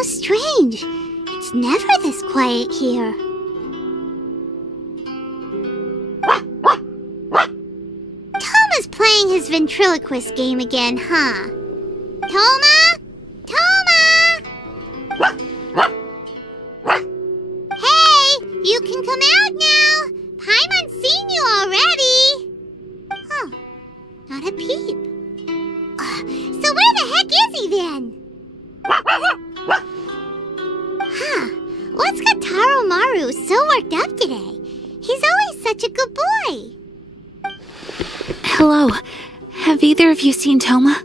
How strange. It's never this quiet here. Toma's playing his ventriloquist game again, huh? Toma? Toma! Hey, you can come out now. Paimon's seen you already. Huh, not a peep. So where the heck is he then? Huh, what's got Taro Maru so worked up today? He's always such a good boy. Hello. Have either of you seen Toma?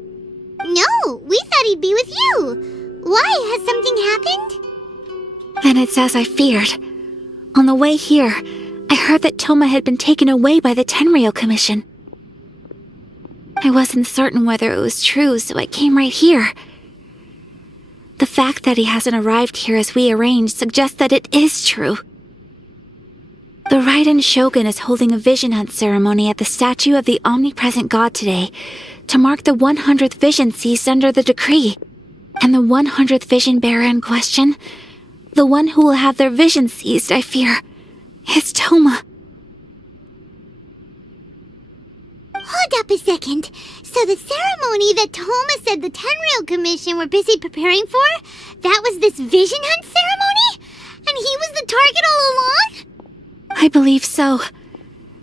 No, we thought he'd be with you. Why? Has something happened? Then it's as I feared. On the way here, I heard that Toma had been taken away by the Tenryou Commission. I wasn't certain whether it was true, so I came right here. The fact that he hasn't arrived here as we arranged suggests that it is true. The Raiden Shogun is holding a vision hunt ceremony at the statue of the omnipresent god today to mark the 100th vision seized under the decree. And the 100th vision bearer in question, the one who will have their vision seized, I fear, is Toma. Hold up a second. So the ceremony that Toma said the Tenryou Commission were busy preparing for, that was this vision hunt ceremony? And he was the target all along? I believe so.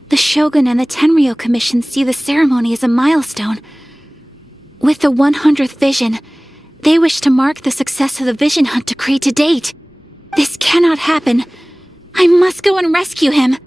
The Shogun and the Tenryou Commission see the ceremony as a milestone. With the 100th vision, they wish to mark the success of the vision hunt decree to date. This cannot happen. I must go and rescue him.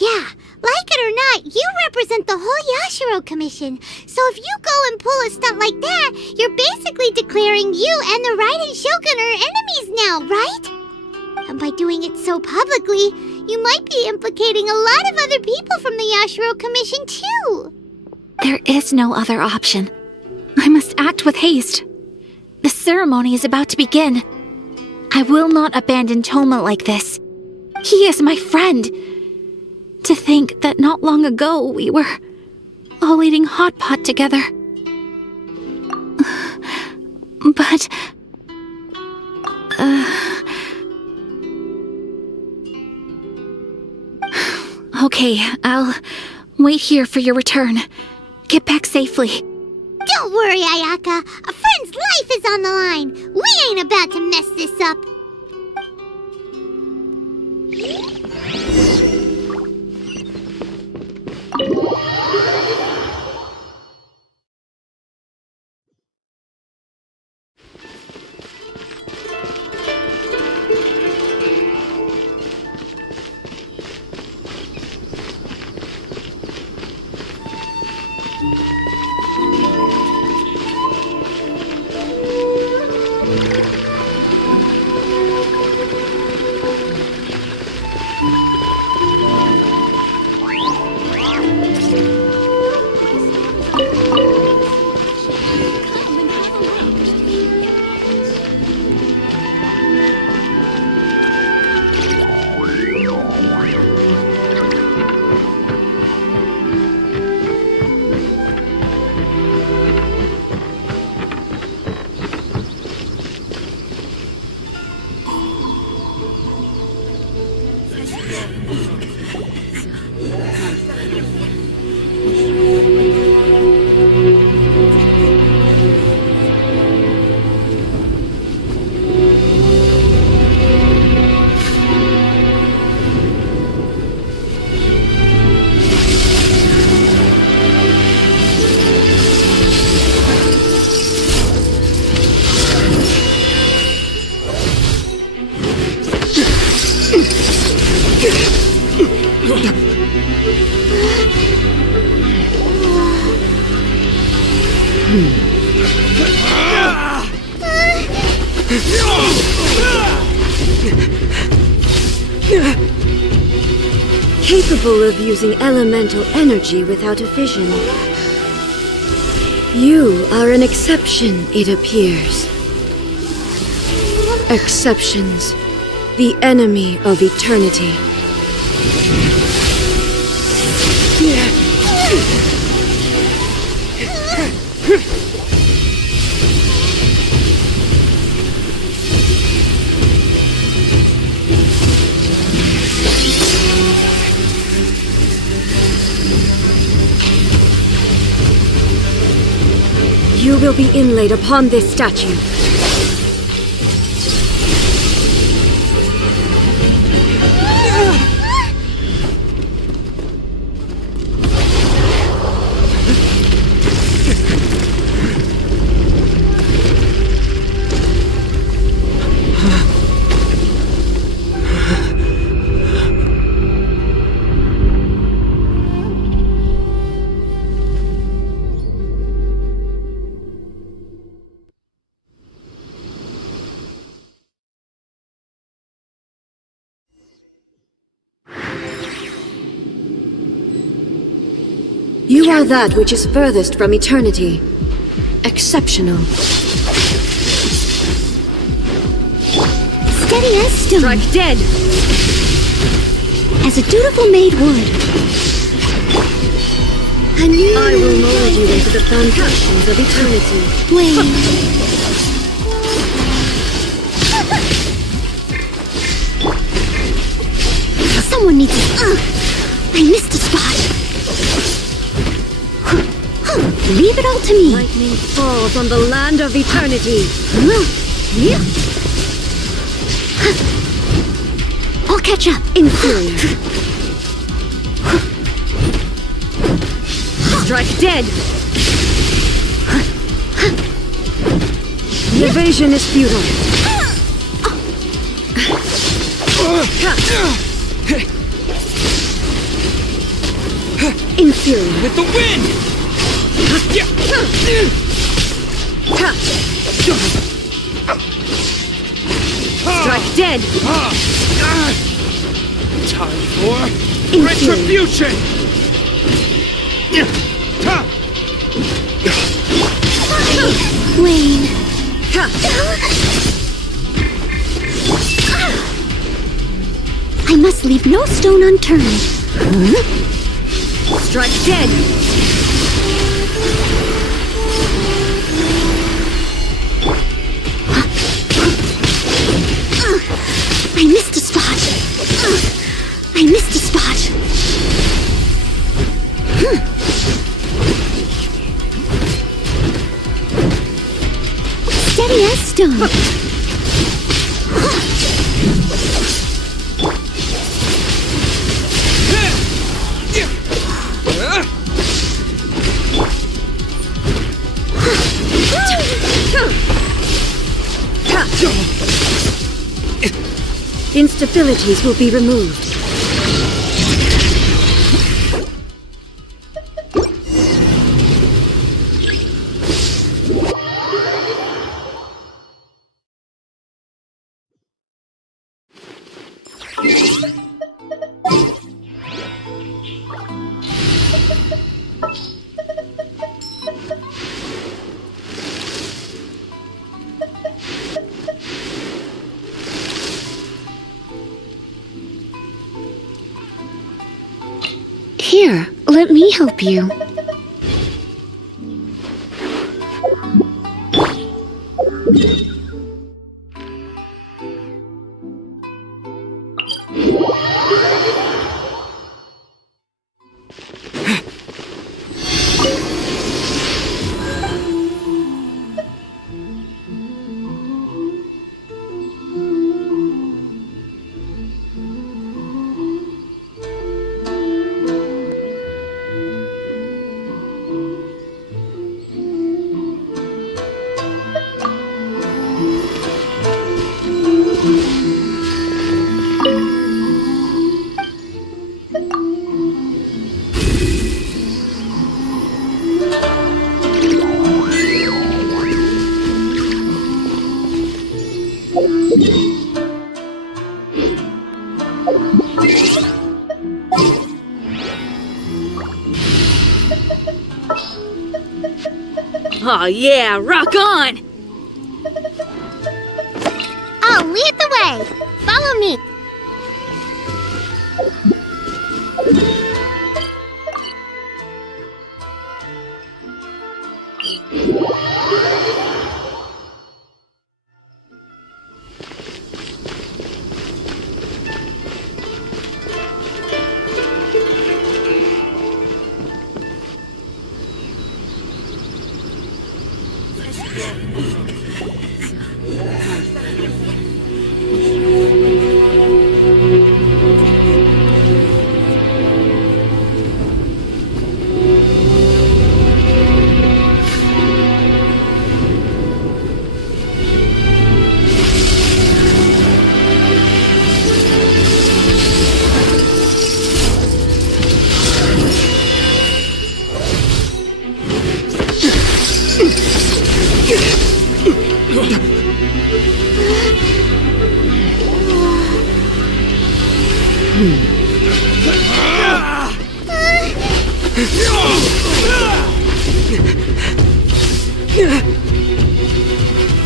Yeah, like it or not, you represent the whole Yashiro Commission. So if you go and pull a stunt like that, you're basically declaring you and the Raiden Shogun are enemies now, right? And by doing it so publicly, you might be implicating a lot of other people from the Yashiro Commission too. There is no other option. I must act with haste. The ceremony is about to begin. I will not abandon Toma like this. He is my friend. To think that not long ago we were all eating hot pot together. But... Okay, I'll wait here for your return. Get back safely. Don't worry, Ayaka. A friend's life is on the line. We ain't about to mess this up. Capable of using elemental energy without a vision. You are an exception, it appears. Exceptions, the enemy of eternity. You will be inlaid upon this statue. You are that which is furthest from eternity. Exceptional. Steady as stone. Strike dead! As a dutiful maid would. I will mold you into the foundations of eternity. Wait. Someone needs to... I missed a spot. Leave it all to me. Lightning falls on the land of eternity. I'll catch up. Inferior. Strike dead! The evasion is futile. Inferior. With the wind! Strike dead! Time for Inferior. retribution! Wayne. I must leave no stone unturned. Strike dead! I missed a spot. I missed a spot. Steady as stone. Instabilities will be removed. Here, let me help you. Oh yeah, rock on! I'll lead the way. Follow me.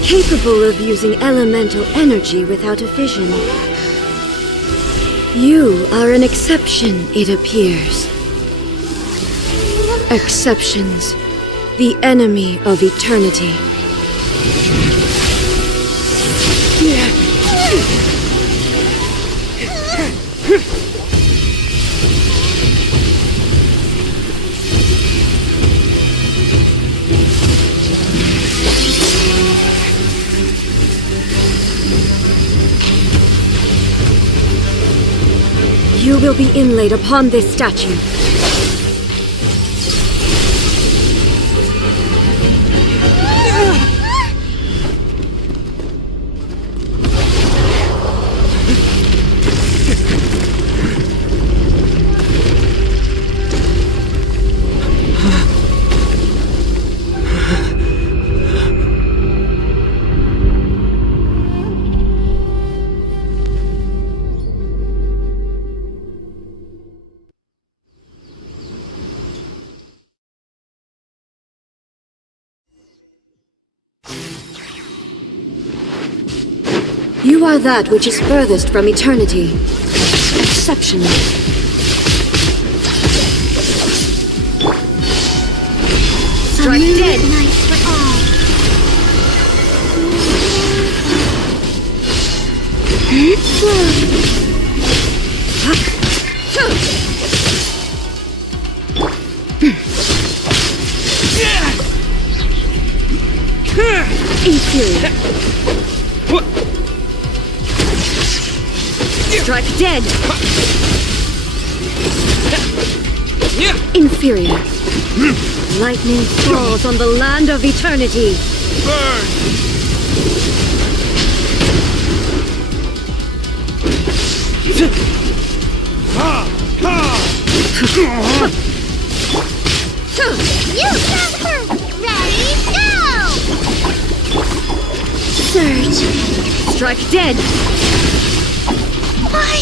Capable of using elemental energy without a fission. You are an exception, it appears. Exceptions, the enemy of eternity. You will be inlaid upon this statue. You are that which is furthest from eternity. Exceptional. Strike dead. Night for all. Inferior. Strike dead. Inferior. Lightning falls on the land of eternity. Burn! You got her! Ready, go! Surge. Strike dead. Why?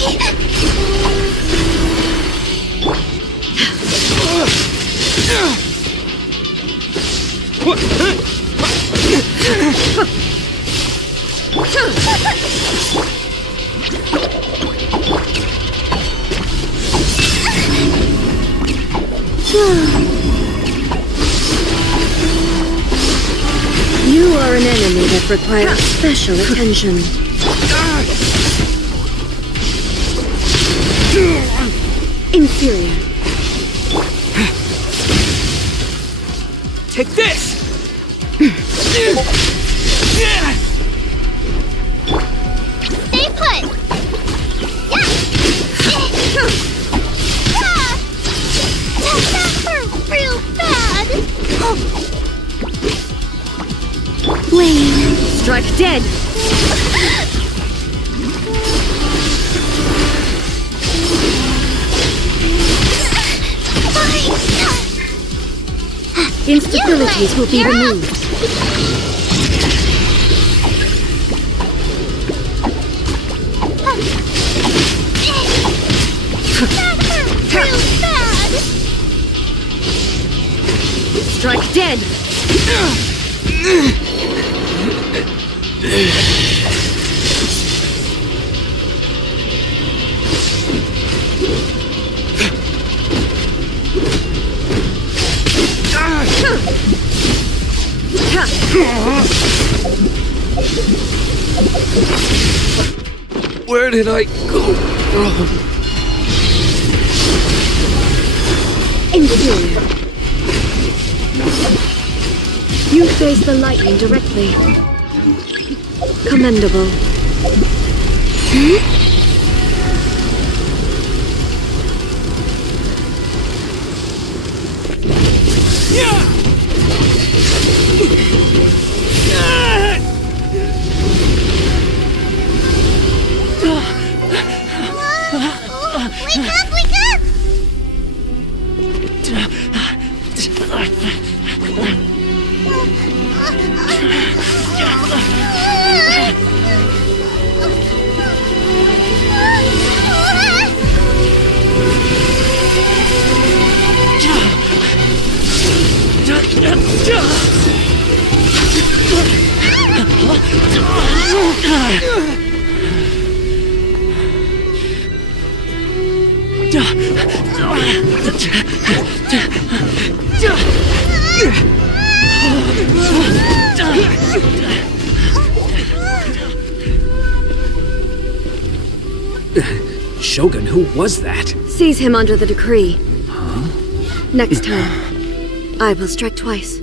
You are an enemy that requires special attention. Inferior. Take this! Stay put! That's her real bad! Wayne. Strike dead. Instabilities will be removed. Strike dead. Where did I go wrong? Inferior. You face the lightning directly. Commendable. Wake up, wake up! Shogun, who was that? Seize him under the decree. Next time, I will strike twice.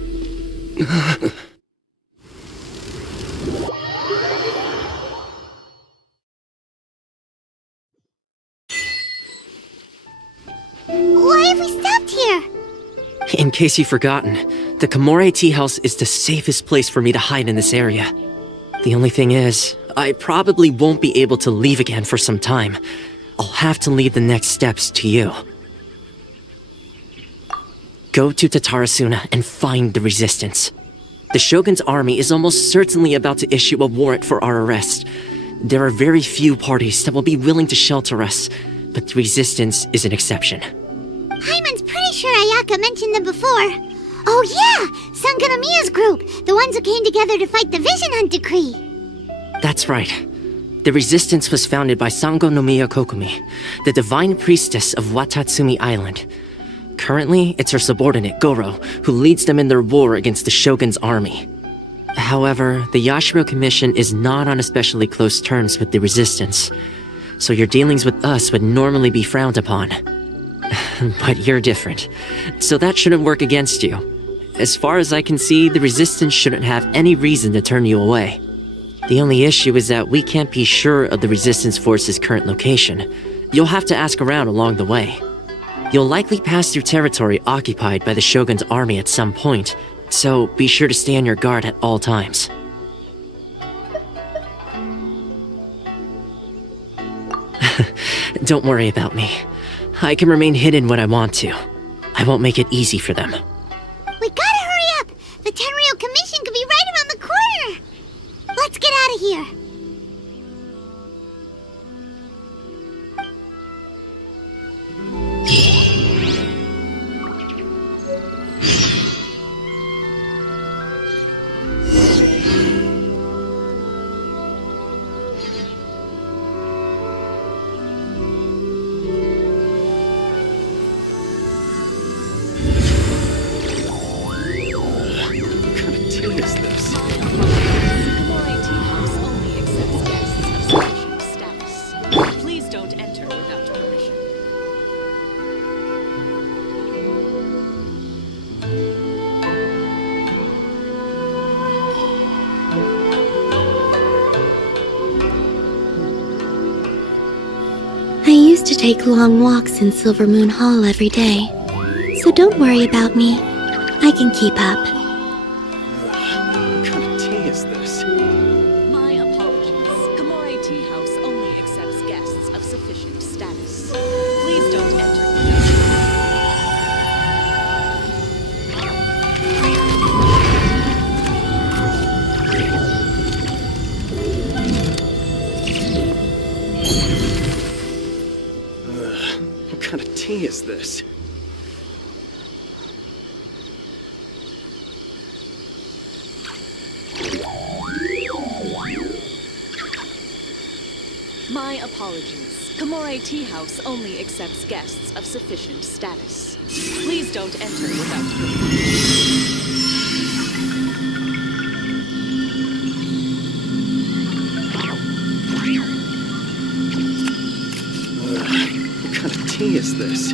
Why have we stopped here? In case you've forgotten, the Komore Tea House is the safest place for me to hide in this area. The only thing is, I probably won't be able to leave again for some time. I'll have to leave the next steps to you. Go to Tatarasuna and find the resistance. The Shogun's army is almost certainly about to issue a warrant for our arrest. There are very few parties that will be willing to shelter us, but the resistance is an exception. Paimon's pretty sure Ayaka mentioned them before. Oh yeah! Sangonomiya's group! The ones who came together to fight the Vision Hunt Decree! That's right. The resistance was founded by Sango no Miya Kokumi, the divine priestess of Watatsumi Island. Currently, it's her subordinate, Goro, who leads them in their war against the Shogun's army. However, the Yashiro Commission is not on especially close terms with the resistance, so your dealings with us would normally be frowned upon. But you're different, so that shouldn't work against you. As far as I can see, the resistance shouldn't have any reason to turn you away. The only issue is that we can't be sure of the resistance force's current location. You'll have to ask around along the way. You'll likely pass through territory occupied by the Shogun's army at some point, so be sure to stay on your guard at all times. Don't worry about me. I can remain hidden when I want to. I won't make it easy for them. We gotta hurry up! The Tenryou Commission could be right around the corner! Let's get out of here! I used to take long walks in Silver Moon Hall every day, so don't worry about me. I can keep up. What kind of tea is this? My apologies. Komore Tea House only accepts guests of sufficient status. Please don't enter What kind of tea is this? My apologies. Komore Tea House only accepts guests of sufficient status. Please don't enter without permission. this?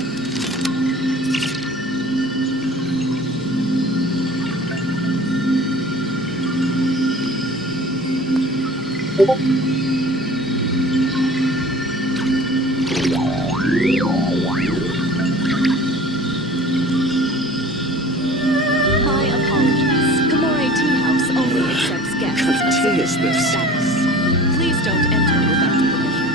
My apologies. Kamore Tea House only accepts guests What kind of of tea is sufficient this? status. Please don't enter without permission.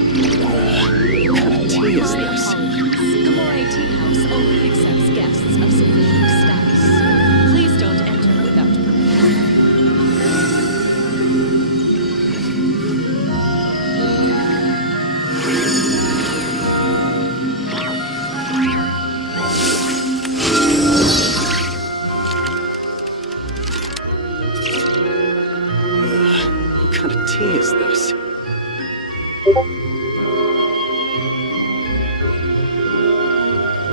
What kind of tea is My this? apologies. Kamore Tea House only accepts guests of sufficient status. Please don't enter without permission. What kind of tea is this?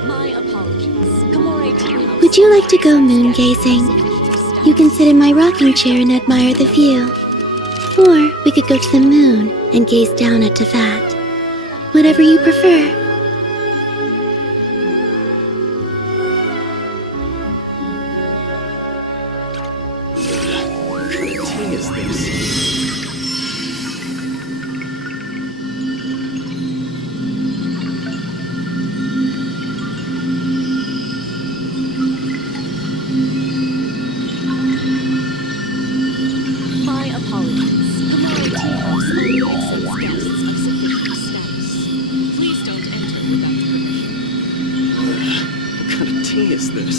My apologies. Kamore Tea House. Would you like to go only moon accepts guests gazing? of sufficient status. You can sit in my rocking chair and admire the view. Or we could go to the moon and gaze down at Tefat. Whatever you prefer. What kind of tea is this? My apologies. Kamore Tea House only accepts guests of sufficient status. Please don't enter without permission. What kind of tea is this?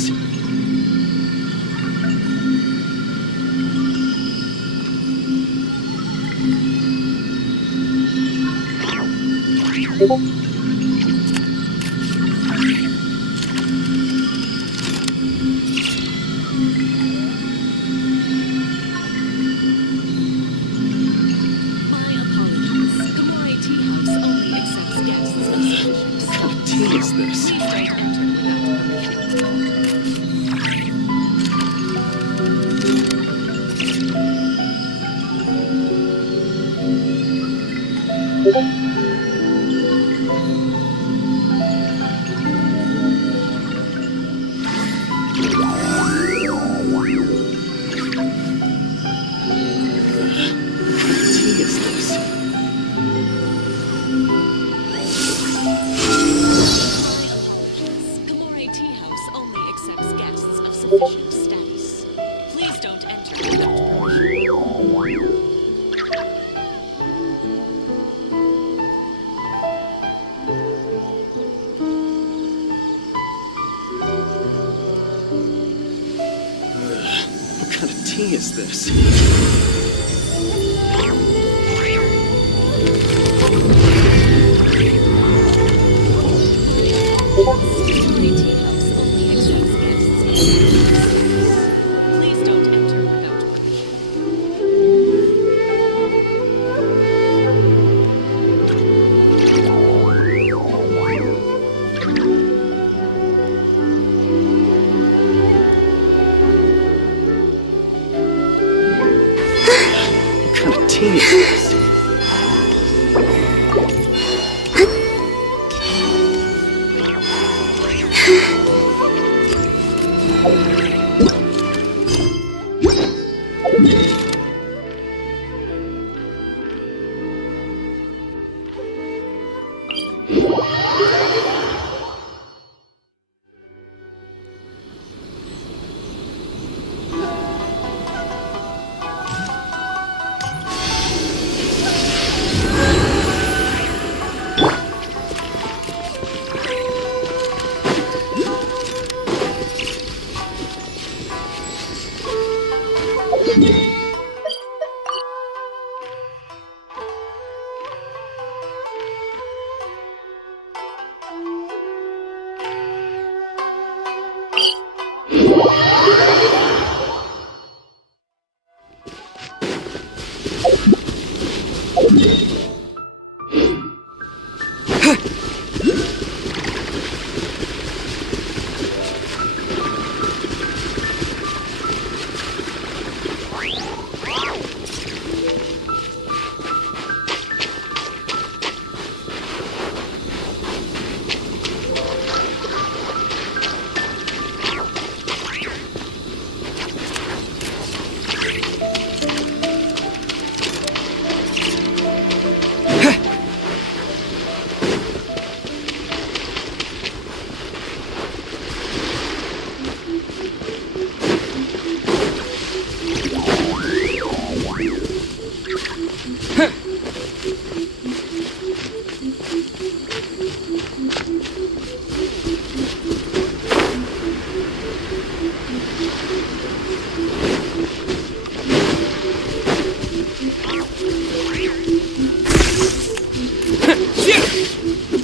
My apologies. Kamore Tea House only accepts guests of sufficient What kind of status. tea is this? Please don't enter without permission. What kind of tea is this? My apologies. Kamore Tea House only accepts guests of sufficient status. Please don't enter without permission. What kind of tea is this? Kamore Tea House only accepts guests of sufficient status. Please don't enter without permission.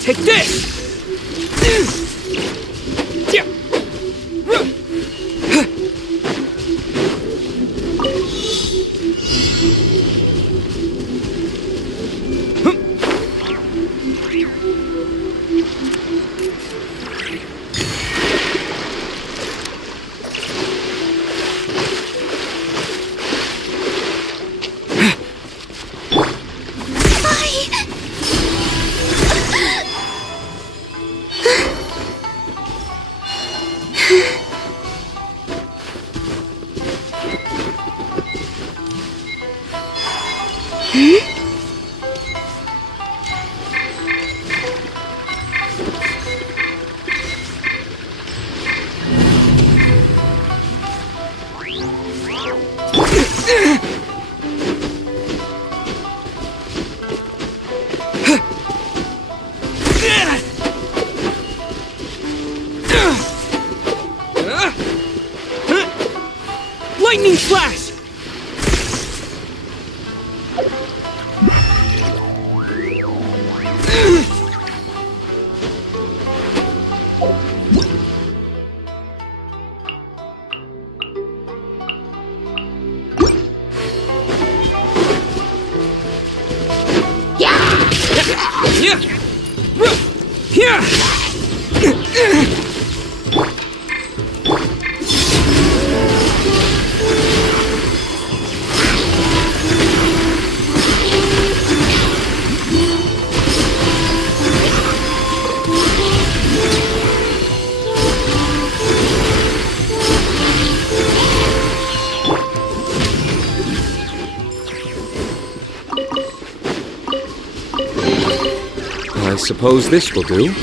Take this! Lightning flash! I suppose this will do.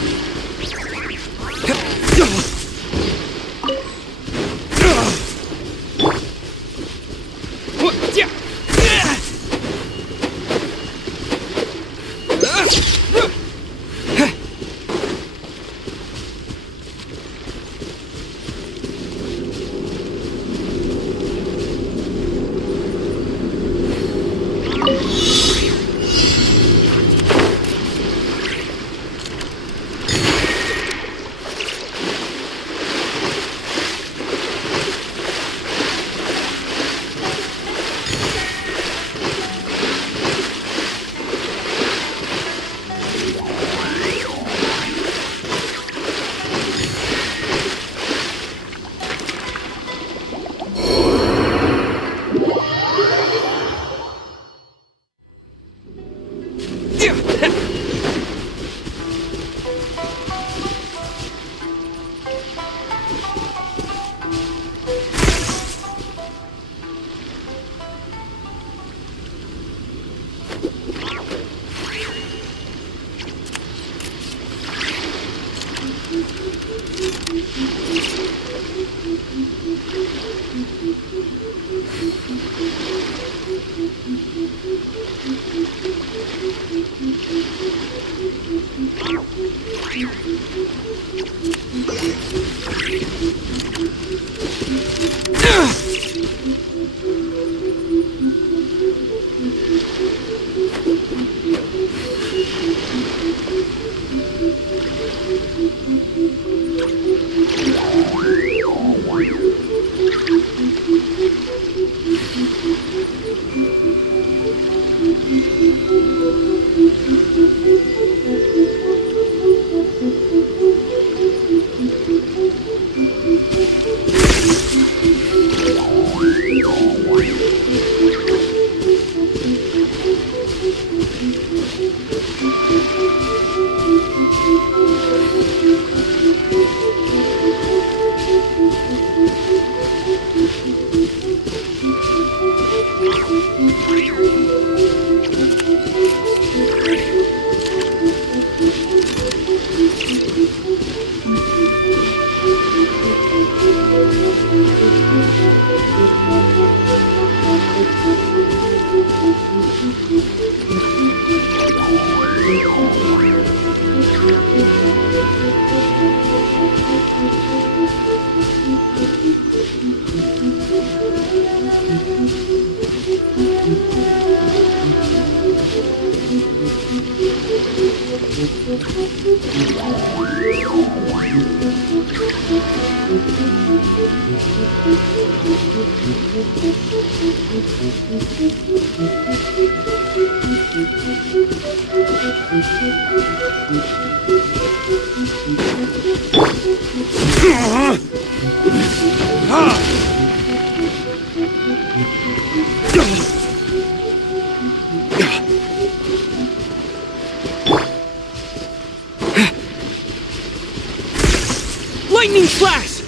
Lightning flash!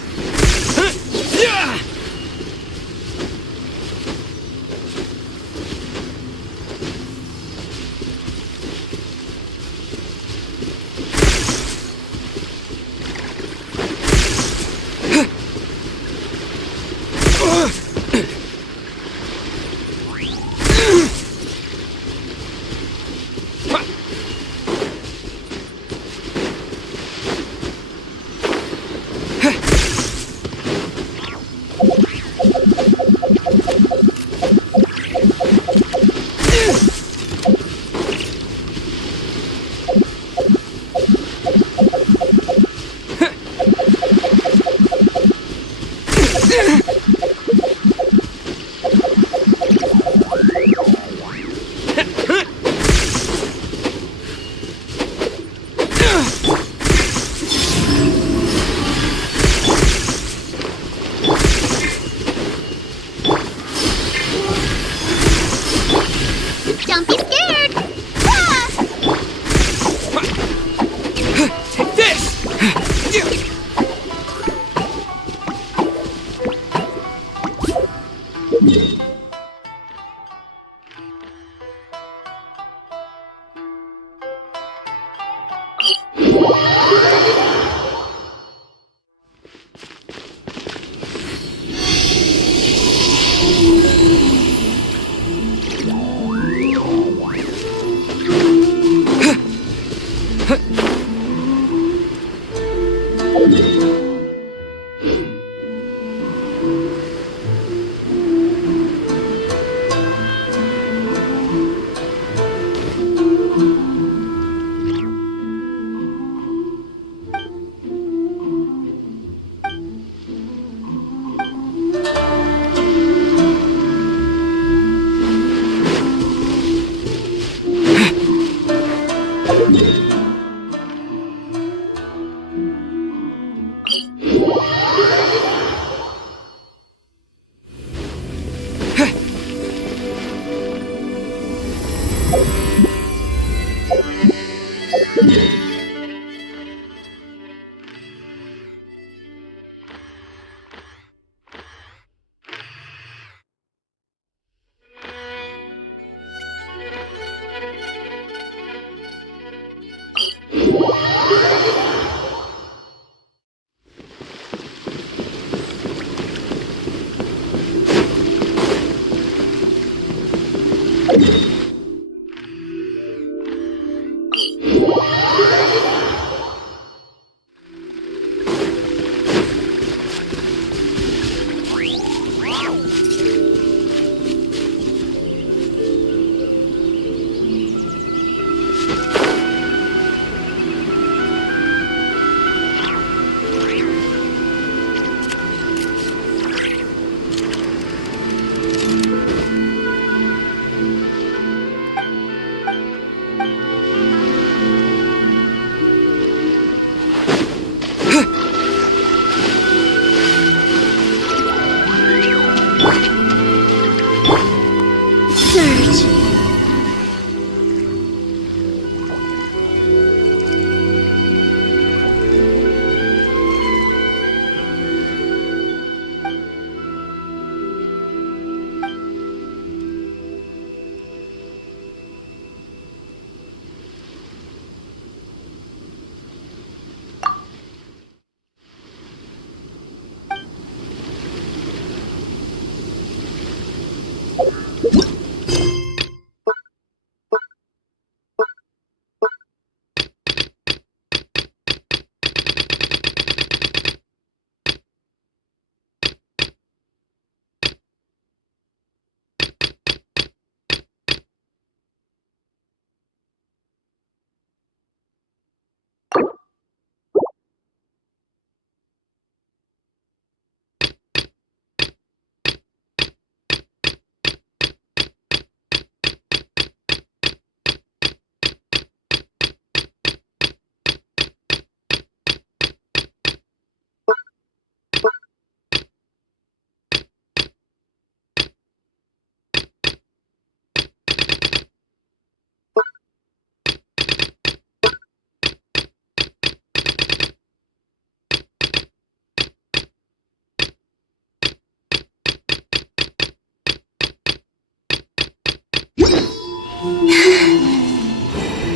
Yeah! Don't be scared! Ah! Take this!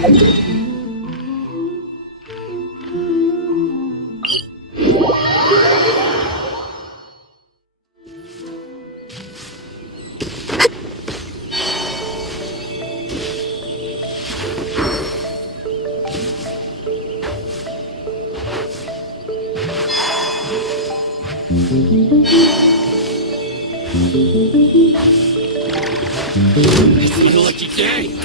It's my lucky day.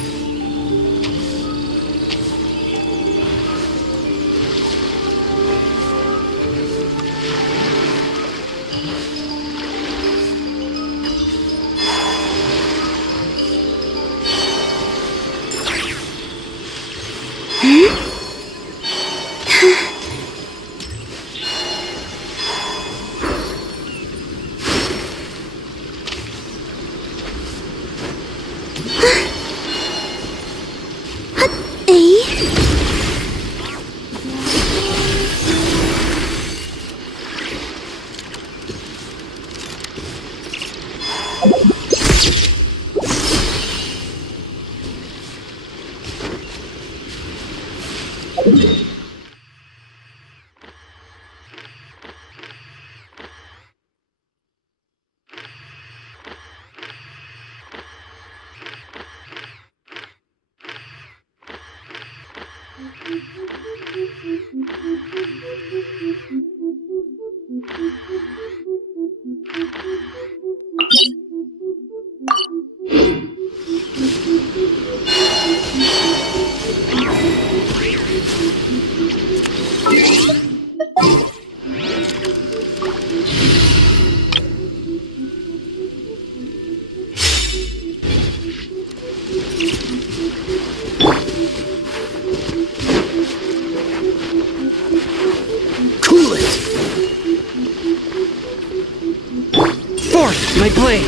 My blade!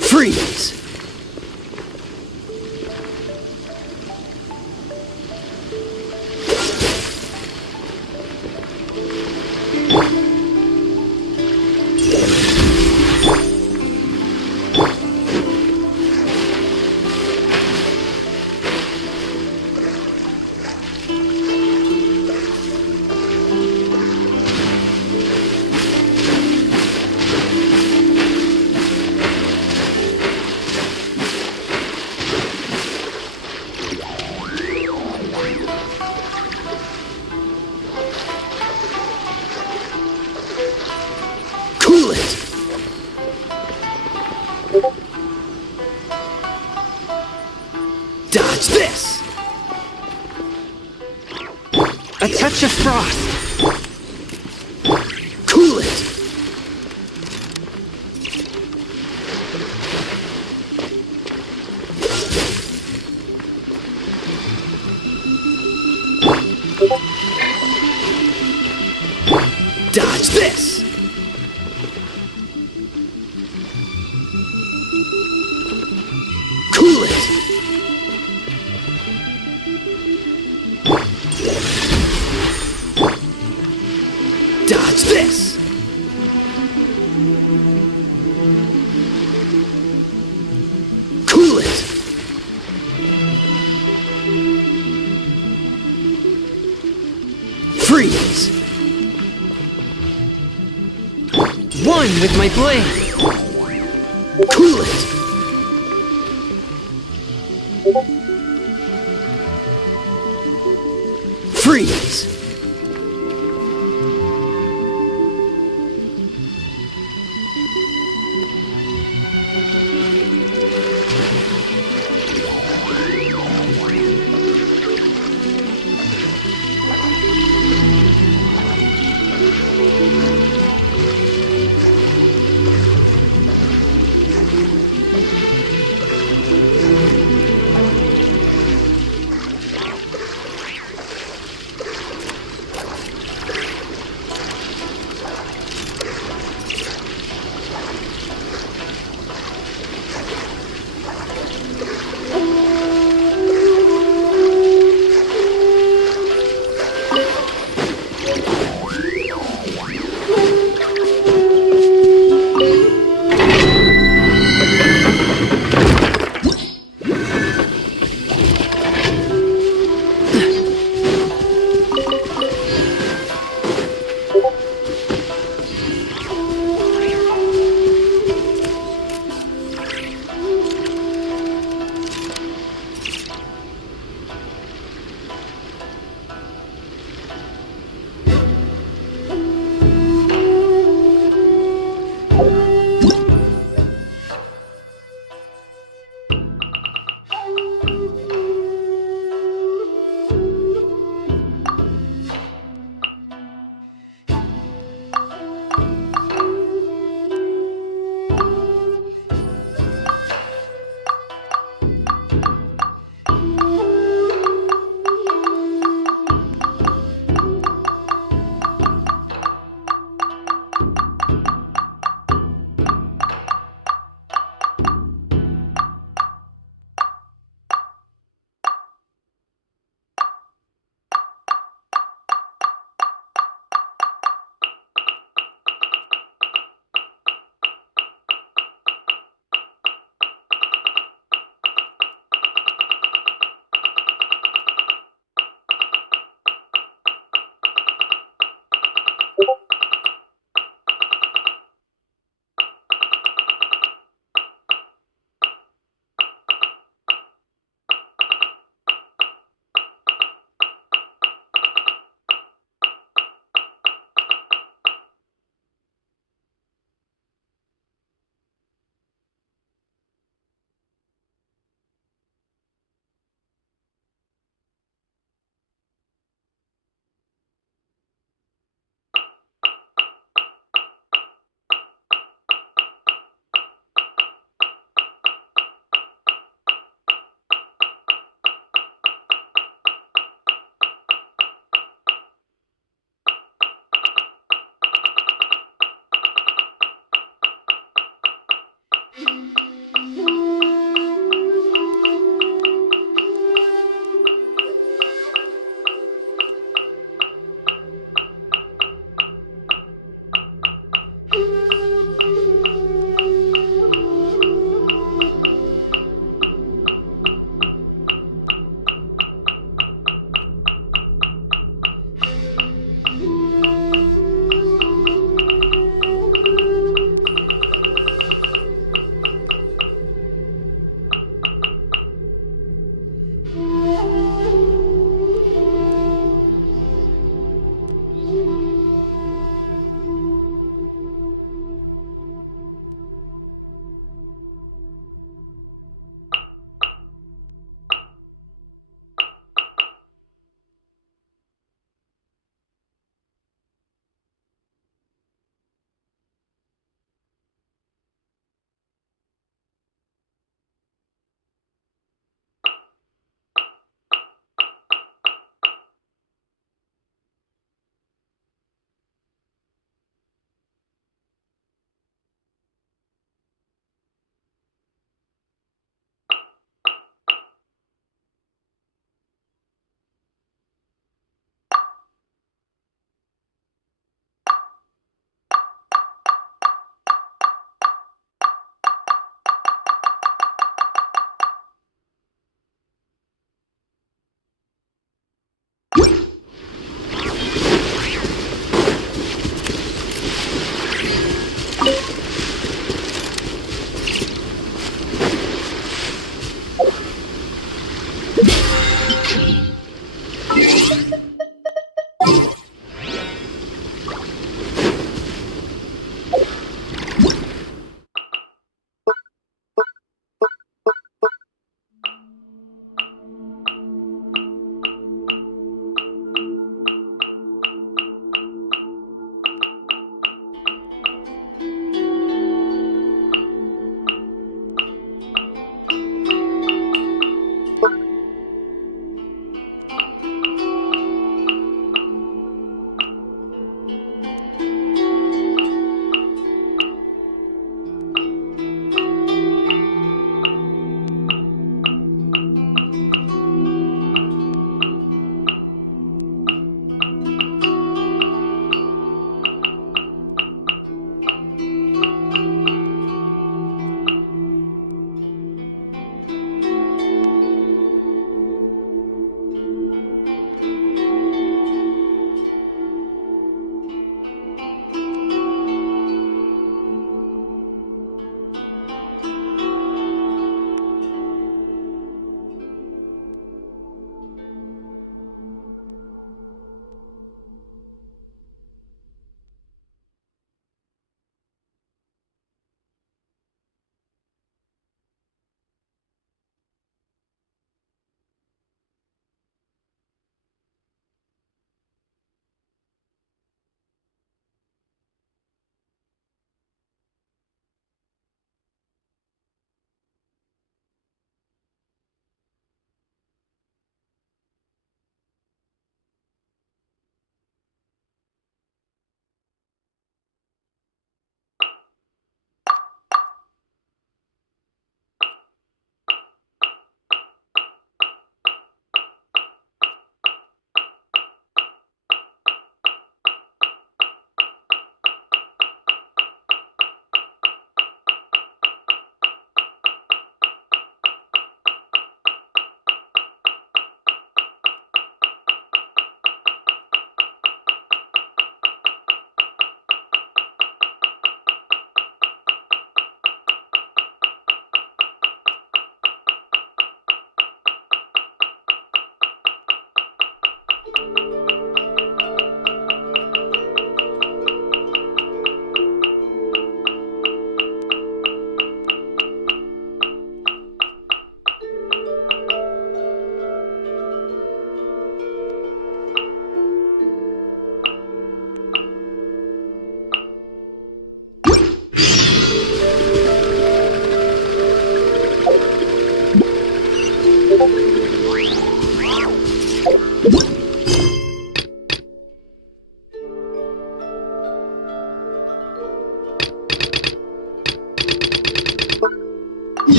Freeze! Dodge this! A touch of frost! Cool it! Dodge this! Cool it! Dodge this! Cool it! Freeze! One with my blade! Cool it! Freeze!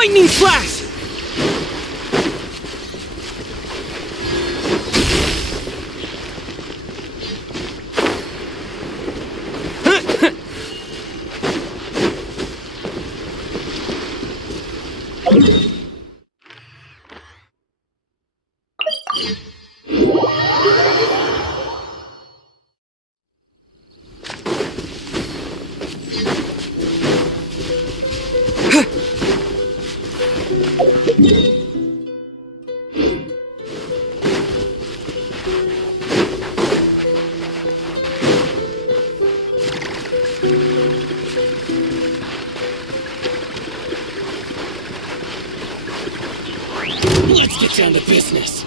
Lightning flash! Let's get down to business.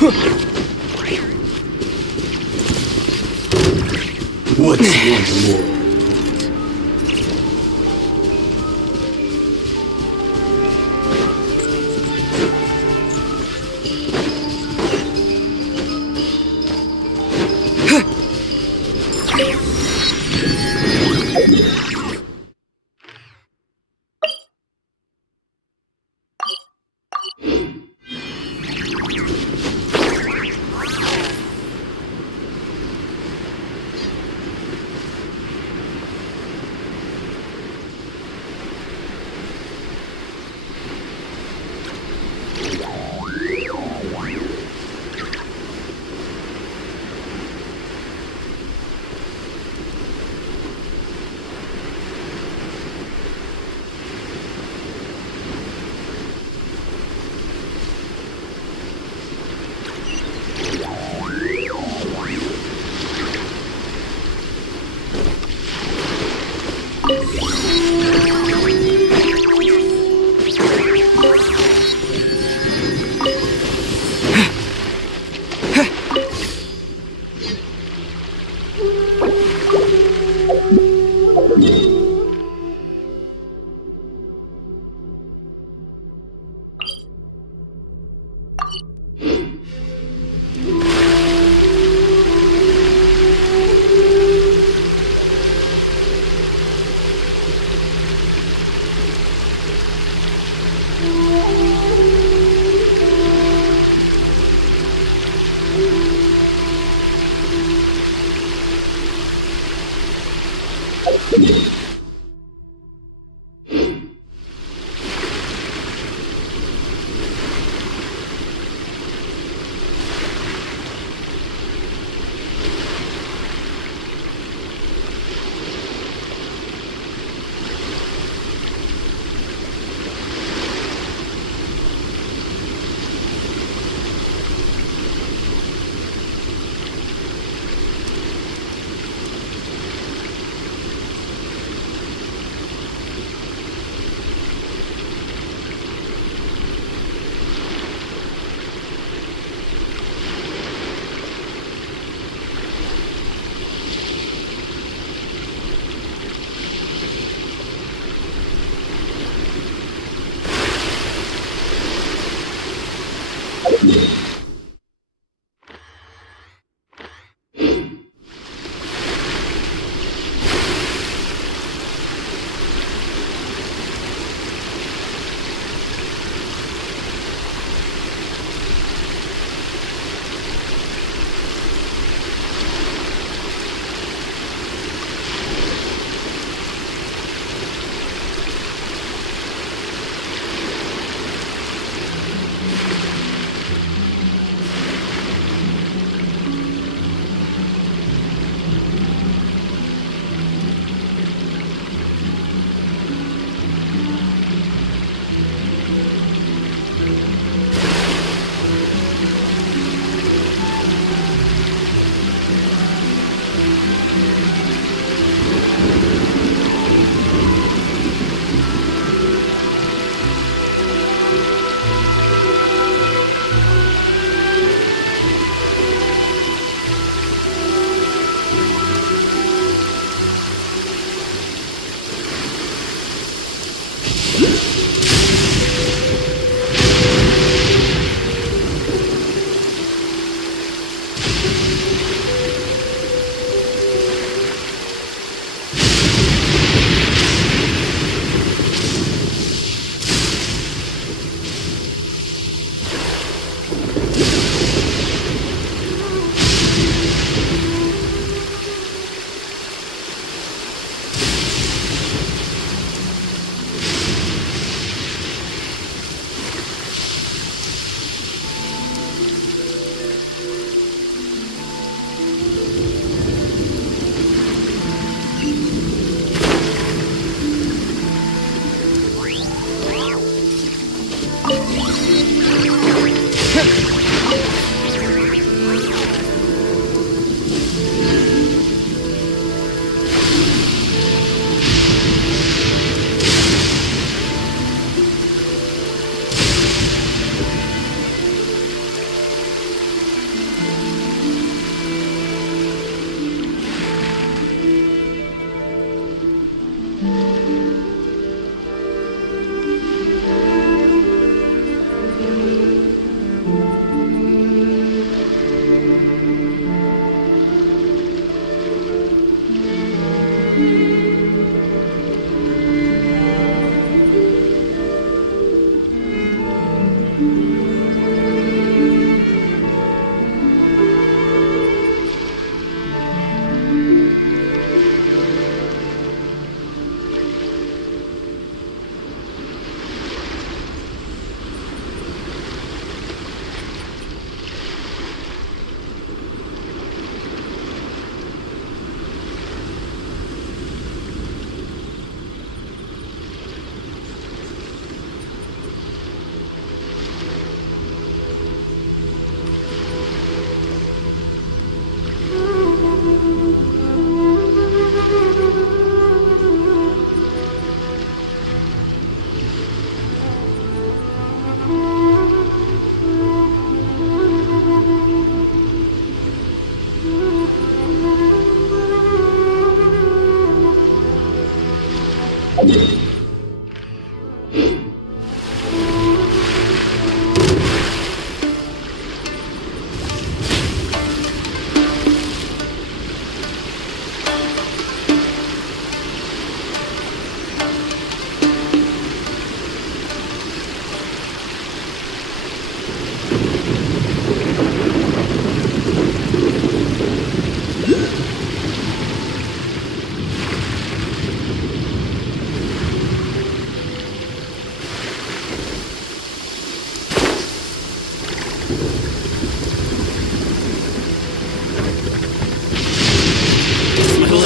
What's one more?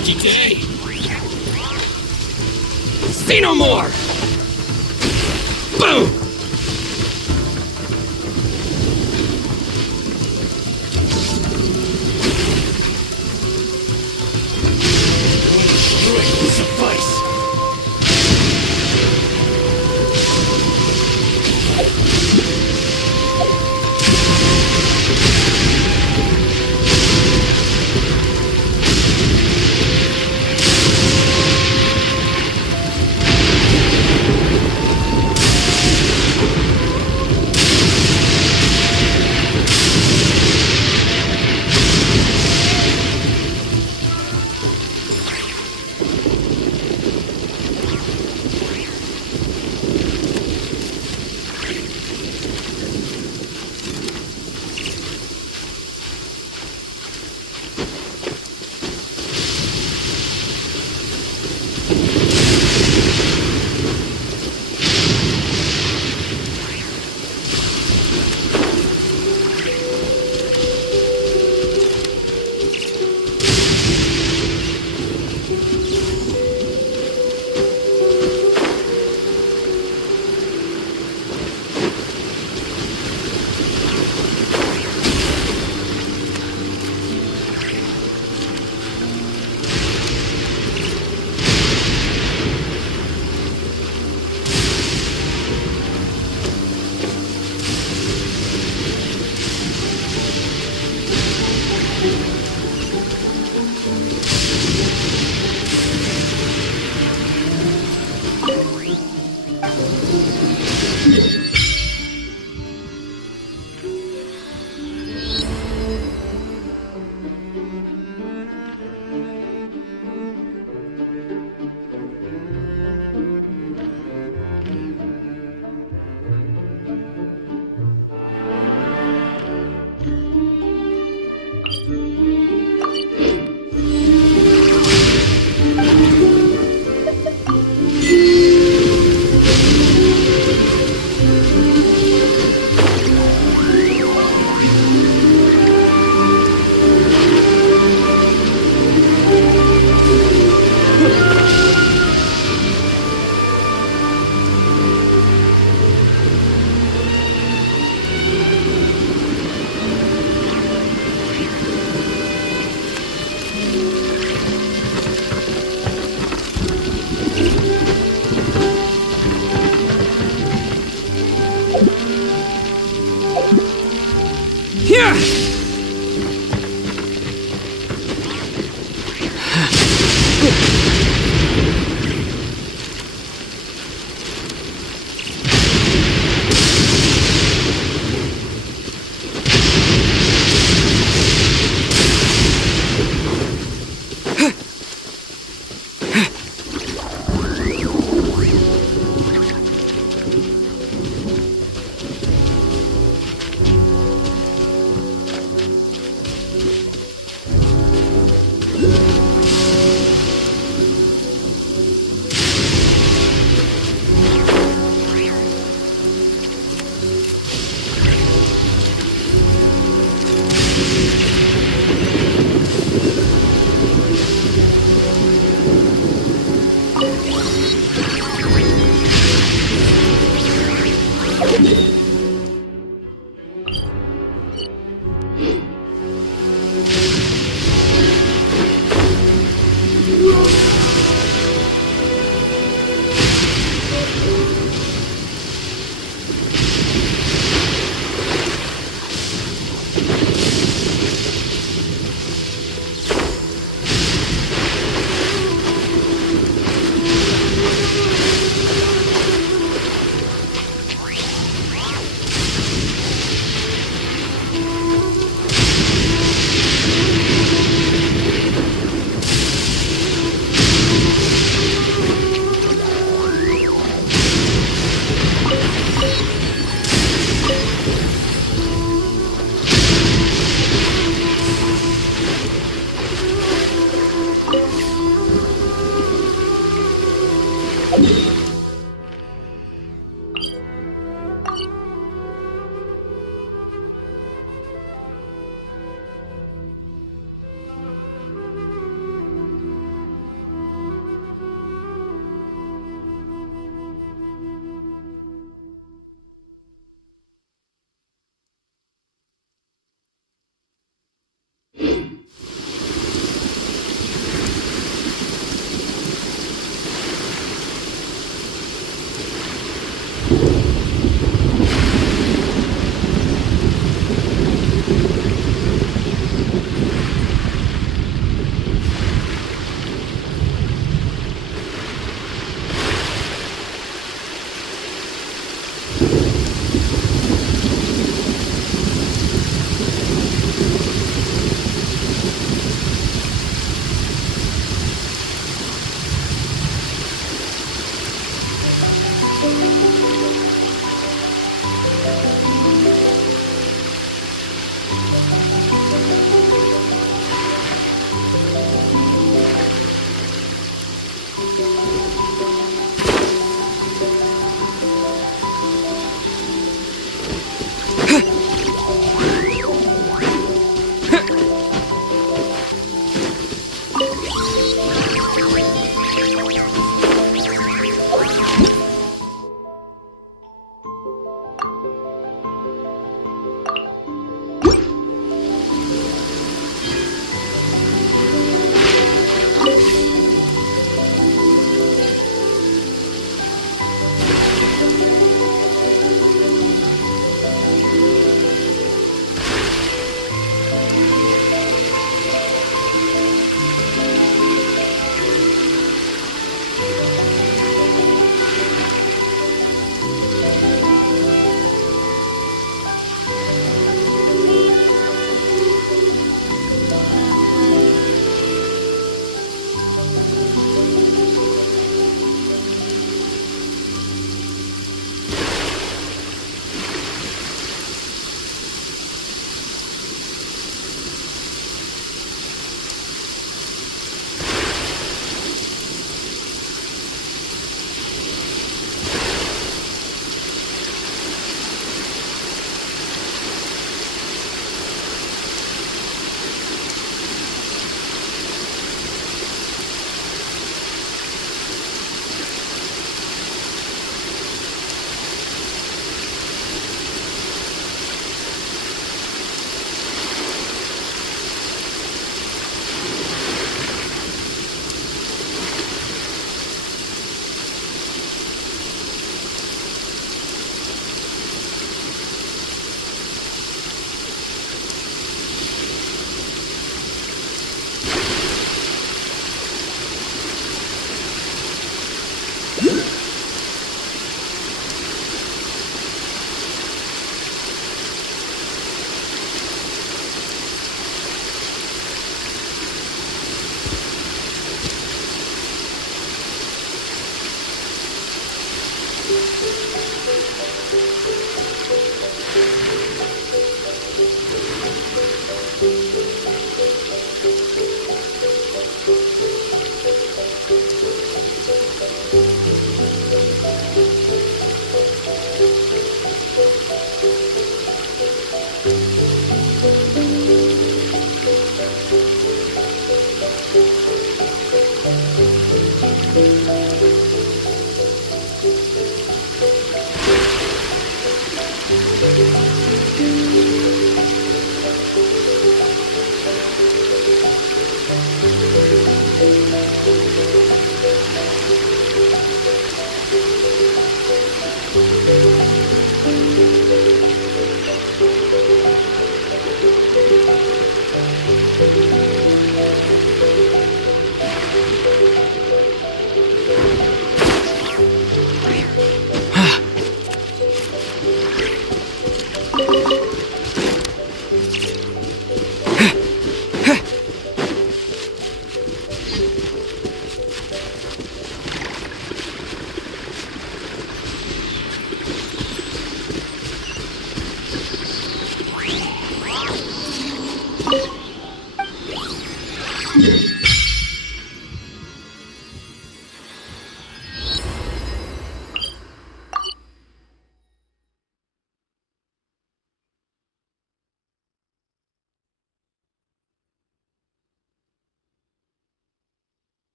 lucky day! Say no more! Boom! Strength will suffice!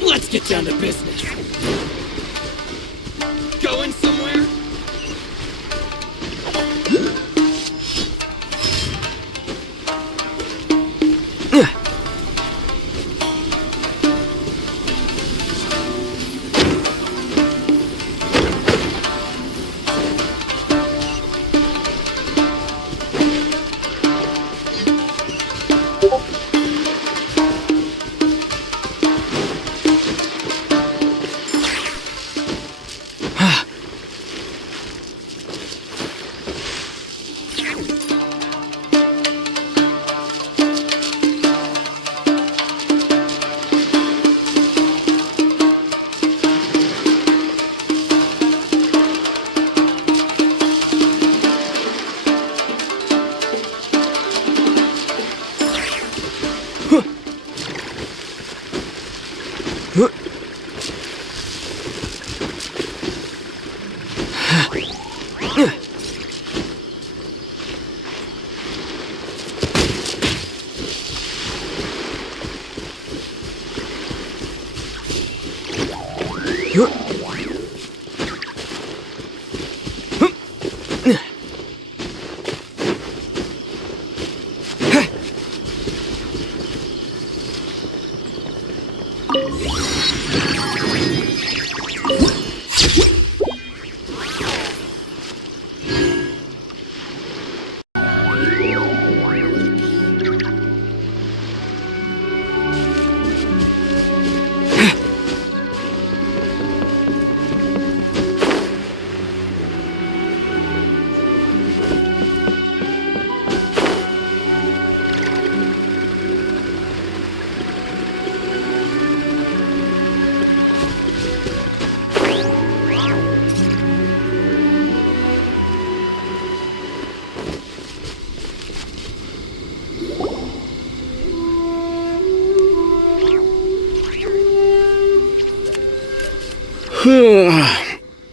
Let's get down to business. Going somewhere?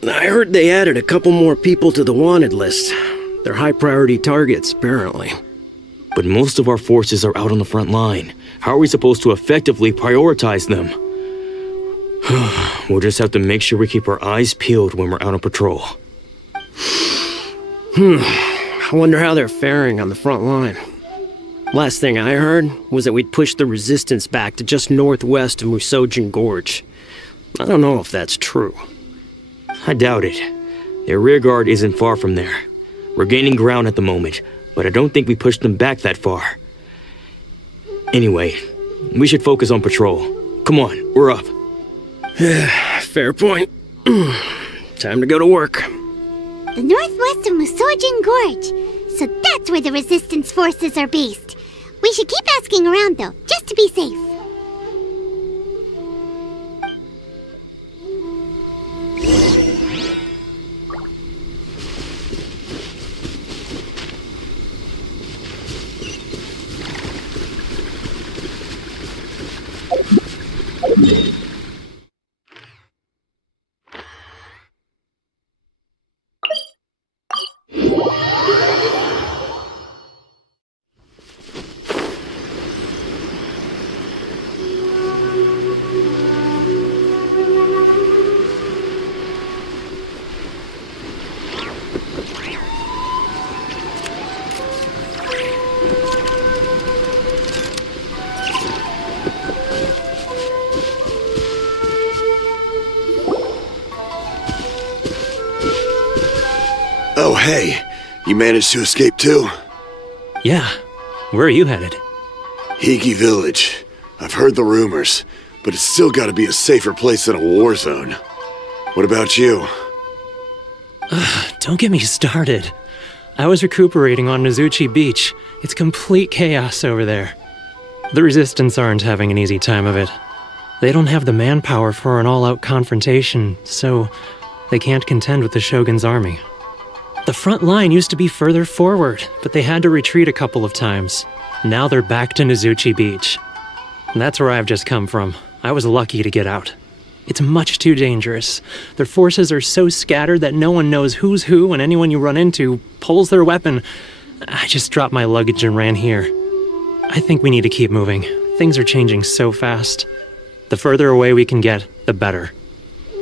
I heard they added a couple more people to the wanted list. They're high priority targets, apparently. But most of our forces are out on the front line. How are we supposed to effectively prioritize them? We'll just have to make sure we keep our eyes peeled when we're out on patrol. I wonder how they're faring on the front line. Last thing I heard was that we'd pushed the resistance back to just northwest of Musojin Gorge. I don't know if that's true. I doubt it. Their rearguard isn't far from there. We're gaining ground at the moment, but I don't think we pushed them back that far. Anyway, We should focus on patrol. Come on, we're up. Fair point. Time to go to work. The northwest of Musojin Gorge. So that's where the resistance forces are based. We should keep asking around though, just to be safe. Oh, hey. You managed to escape too? Yeah. Where are you headed? Hiki Village. I've heard the rumors, but it's still gotta be a safer place than a war zone. What about you? Don't get me started. I was recuperating on Nozuchi Beach. It's complete chaos over there. The Resistance aren't having an easy time of it. They don't have the manpower for an all-out confrontation, so they can't contend with the Shogun's army. The front line used to be further forward, but they had to retreat a couple of times. Now they're back to Nozuchi Beach. That's where I've just come from. I was lucky to get out. It's much too dangerous. Their forces are so scattered that no one knows who's who, and anyone you run into pulls their weapon. I just dropped my luggage and ran here. I think we need to keep moving. Things are changing so fast. The further away we can get, the better.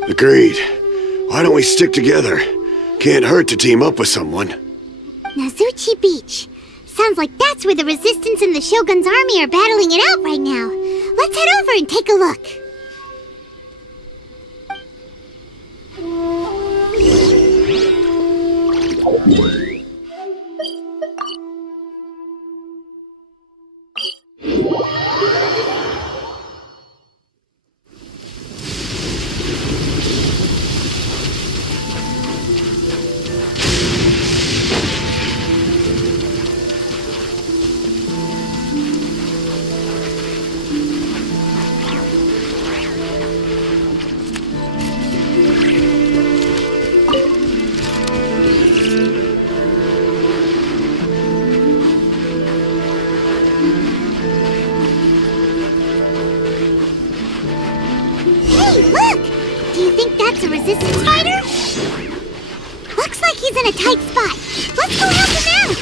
Agreed. Why don't we stick together? Can't hurt to team up with someone. Nozuchi Beach. Sounds like that's where the Resistance and the Shogun's army are battling it out right now. Let's head over and take a look. A resistance fighter? Looks like he's in a tight spot. Let's go help him out!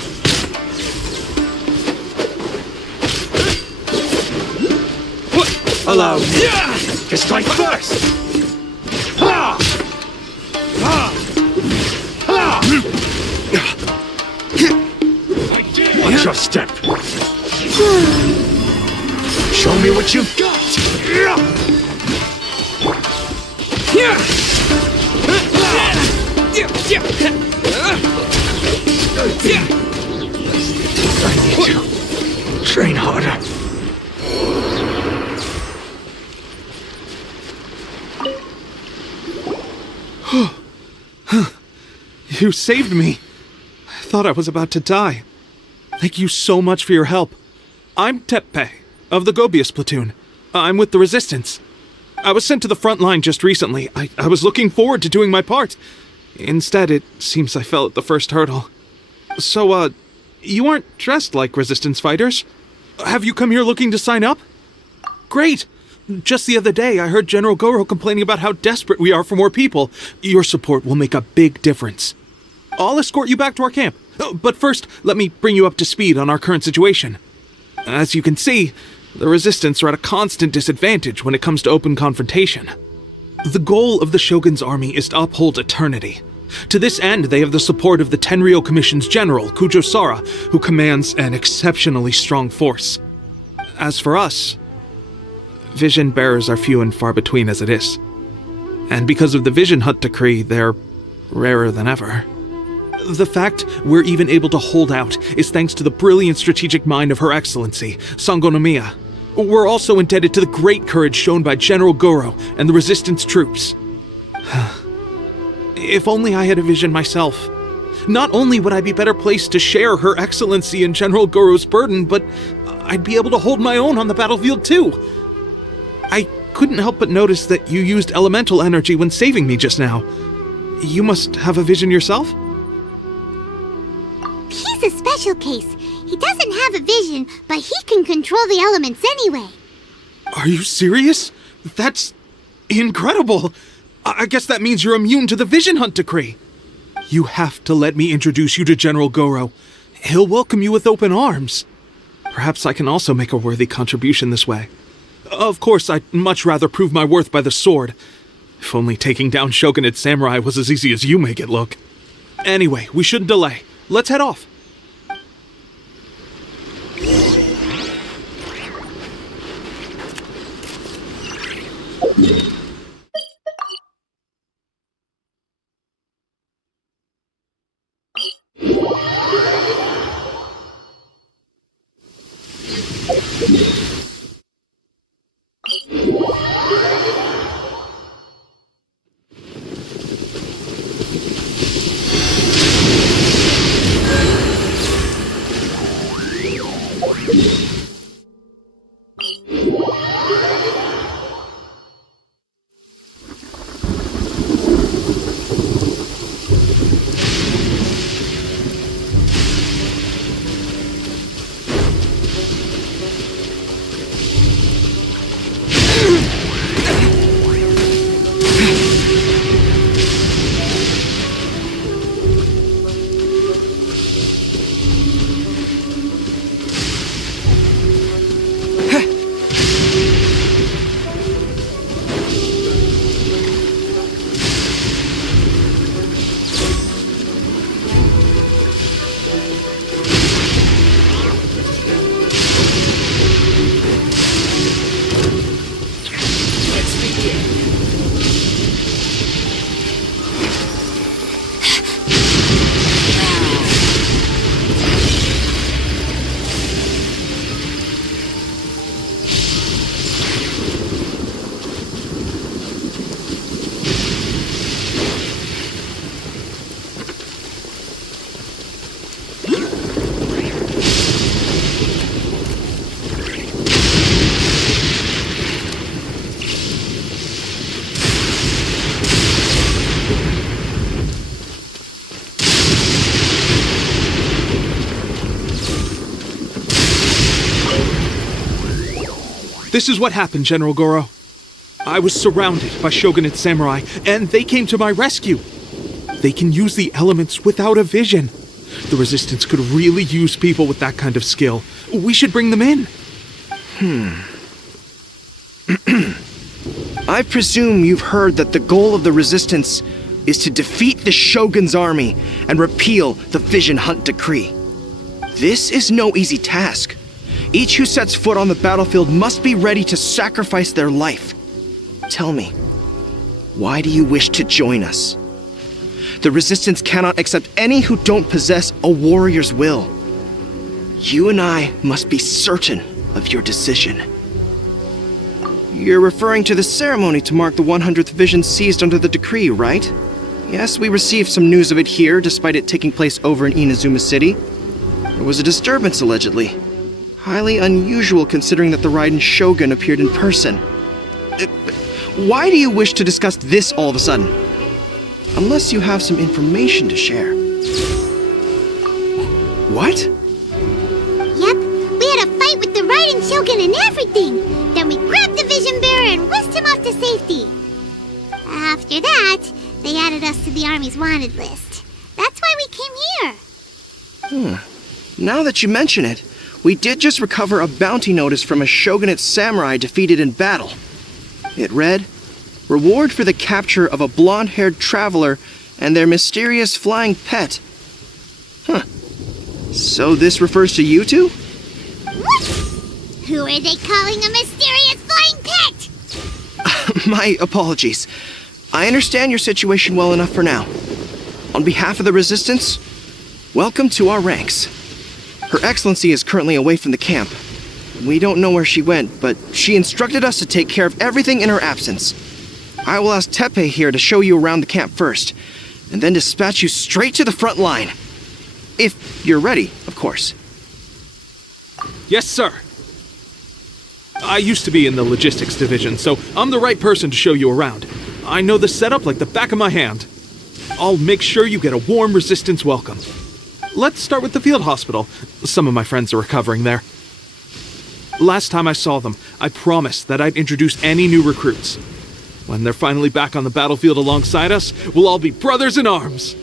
Allow me to strike first! Watch your step! Show me what you've got! I need to train harder. You saved me. I thought I was about to die. Thank you so much for your help. I'm Teppei, of the Gobius platoon. I'm with the Resistance. I was sent to the front line just recently. I was looking forward to doing my part. Instead, it seems I fell at the first hurdle. So, you aren't dressed like Resistance fighters? Have you come here looking to sign up? Great! Just the other day, I heard General Goro complaining about how desperate we are for more people. Your support will make a big difference. I'll escort you back to our camp. But first, let me bring you up to speed on our current situation. As you can see, the Resistance are at a constant disadvantage when it comes to open confrontation. The goal of the Shogun's army is to uphold eternity. To this end, they have the support of the Tenryou Commission's general, Kujosara, who commands an exceptionally strong force. As for us, vision bearers are few and far between as it is. And because of the Vision Hut decree, they're rarer than ever. The fact we're even able to hold out is thanks to the brilliant strategic mind of Her Excellency, Sango no Miya. We're also indebted to the great courage shown by General Goro and the Resistance troops. If only I had a vision myself. Not only would I be better placed to share Her Excellency and General Goro's burden, but I'd be able to hold my own on the battlefield too. I couldn't help but notice that you used elemental energy when saving me just now. You must have a vision yourself? He's a special case. He doesn't have a vision, but he can control the elements anyway. Are you serious? That's incredible. I guess that means you're immune to the Vision Hunt decree. You have to let me introduce you to General Goro. He'll welcome you with open arms. Perhaps I can also make a worthy contribution this way. Of course, I'd much rather prove my worth by the sword. If only taking down Shogunate Samurai was as easy as you make it look. Anyway, we shouldn't delay. Let's head off. This is what happened, General Goro. I was surrounded by Shogunate Samurai, and they came to my rescue. They can use the elements without a vision. The Resistance could really use people with that kind of skill. We should bring them in. I presume you've heard that the goal of the Resistance is to defeat the Shogun's army and repeal the Vision Hunt decree. This is no easy task. Each who sets foot on the battlefield must be ready to sacrifice their life. Tell me, why do you wish to join us? The Resistance cannot accept any who don't possess a warrior's will. You and I must be certain of your decision. You're referring to the ceremony to mark the 100th vision seized under the decree, right? Yes, we received some news of it here, despite it taking place over in Inazuma City. There was a disturbance, allegedly. Highly unusual considering that the Raiden Shogun appeared in person. Why do you wish to discuss this all of a sudden? Unless you have some information to share. What? Yep, we had a fight with the Raiden Shogun and everything. Then we grabbed the Vision Bearer and whisked him off to safety. After that, they added us to the Army's wanted list. That's why we came here. Now that you mention it, we did just recover a bounty notice from a Shogunate samurai defeated in battle. It read, "Reward for the capture of a blonde-haired traveler and their mysterious flying pet." So this refers to you two? What? Who are they calling a mysterious flying pet? My apologies. I understand your situation well enough for now. On behalf of the Resistance, welcome to our ranks. Her Excellency is currently away from the camp. We don't know where she went, but she instructed us to take care of everything in her absence. I will ask Tepe here to show you around the camp first, and then dispatch you straight to the front line. If you're ready, of course. Yes, sir. I used to be in the logistics division, so I'm the right person to show you around. I know the setup like the back of my hand. I'll make sure you get a warm Resistance welcome. Let's start with the field hospital. Some of my friends are recovering there. Last time I saw them, I promised that I'd introduce any new recruits. When they're finally back on the battlefield alongside us, we'll all be brothers in arms.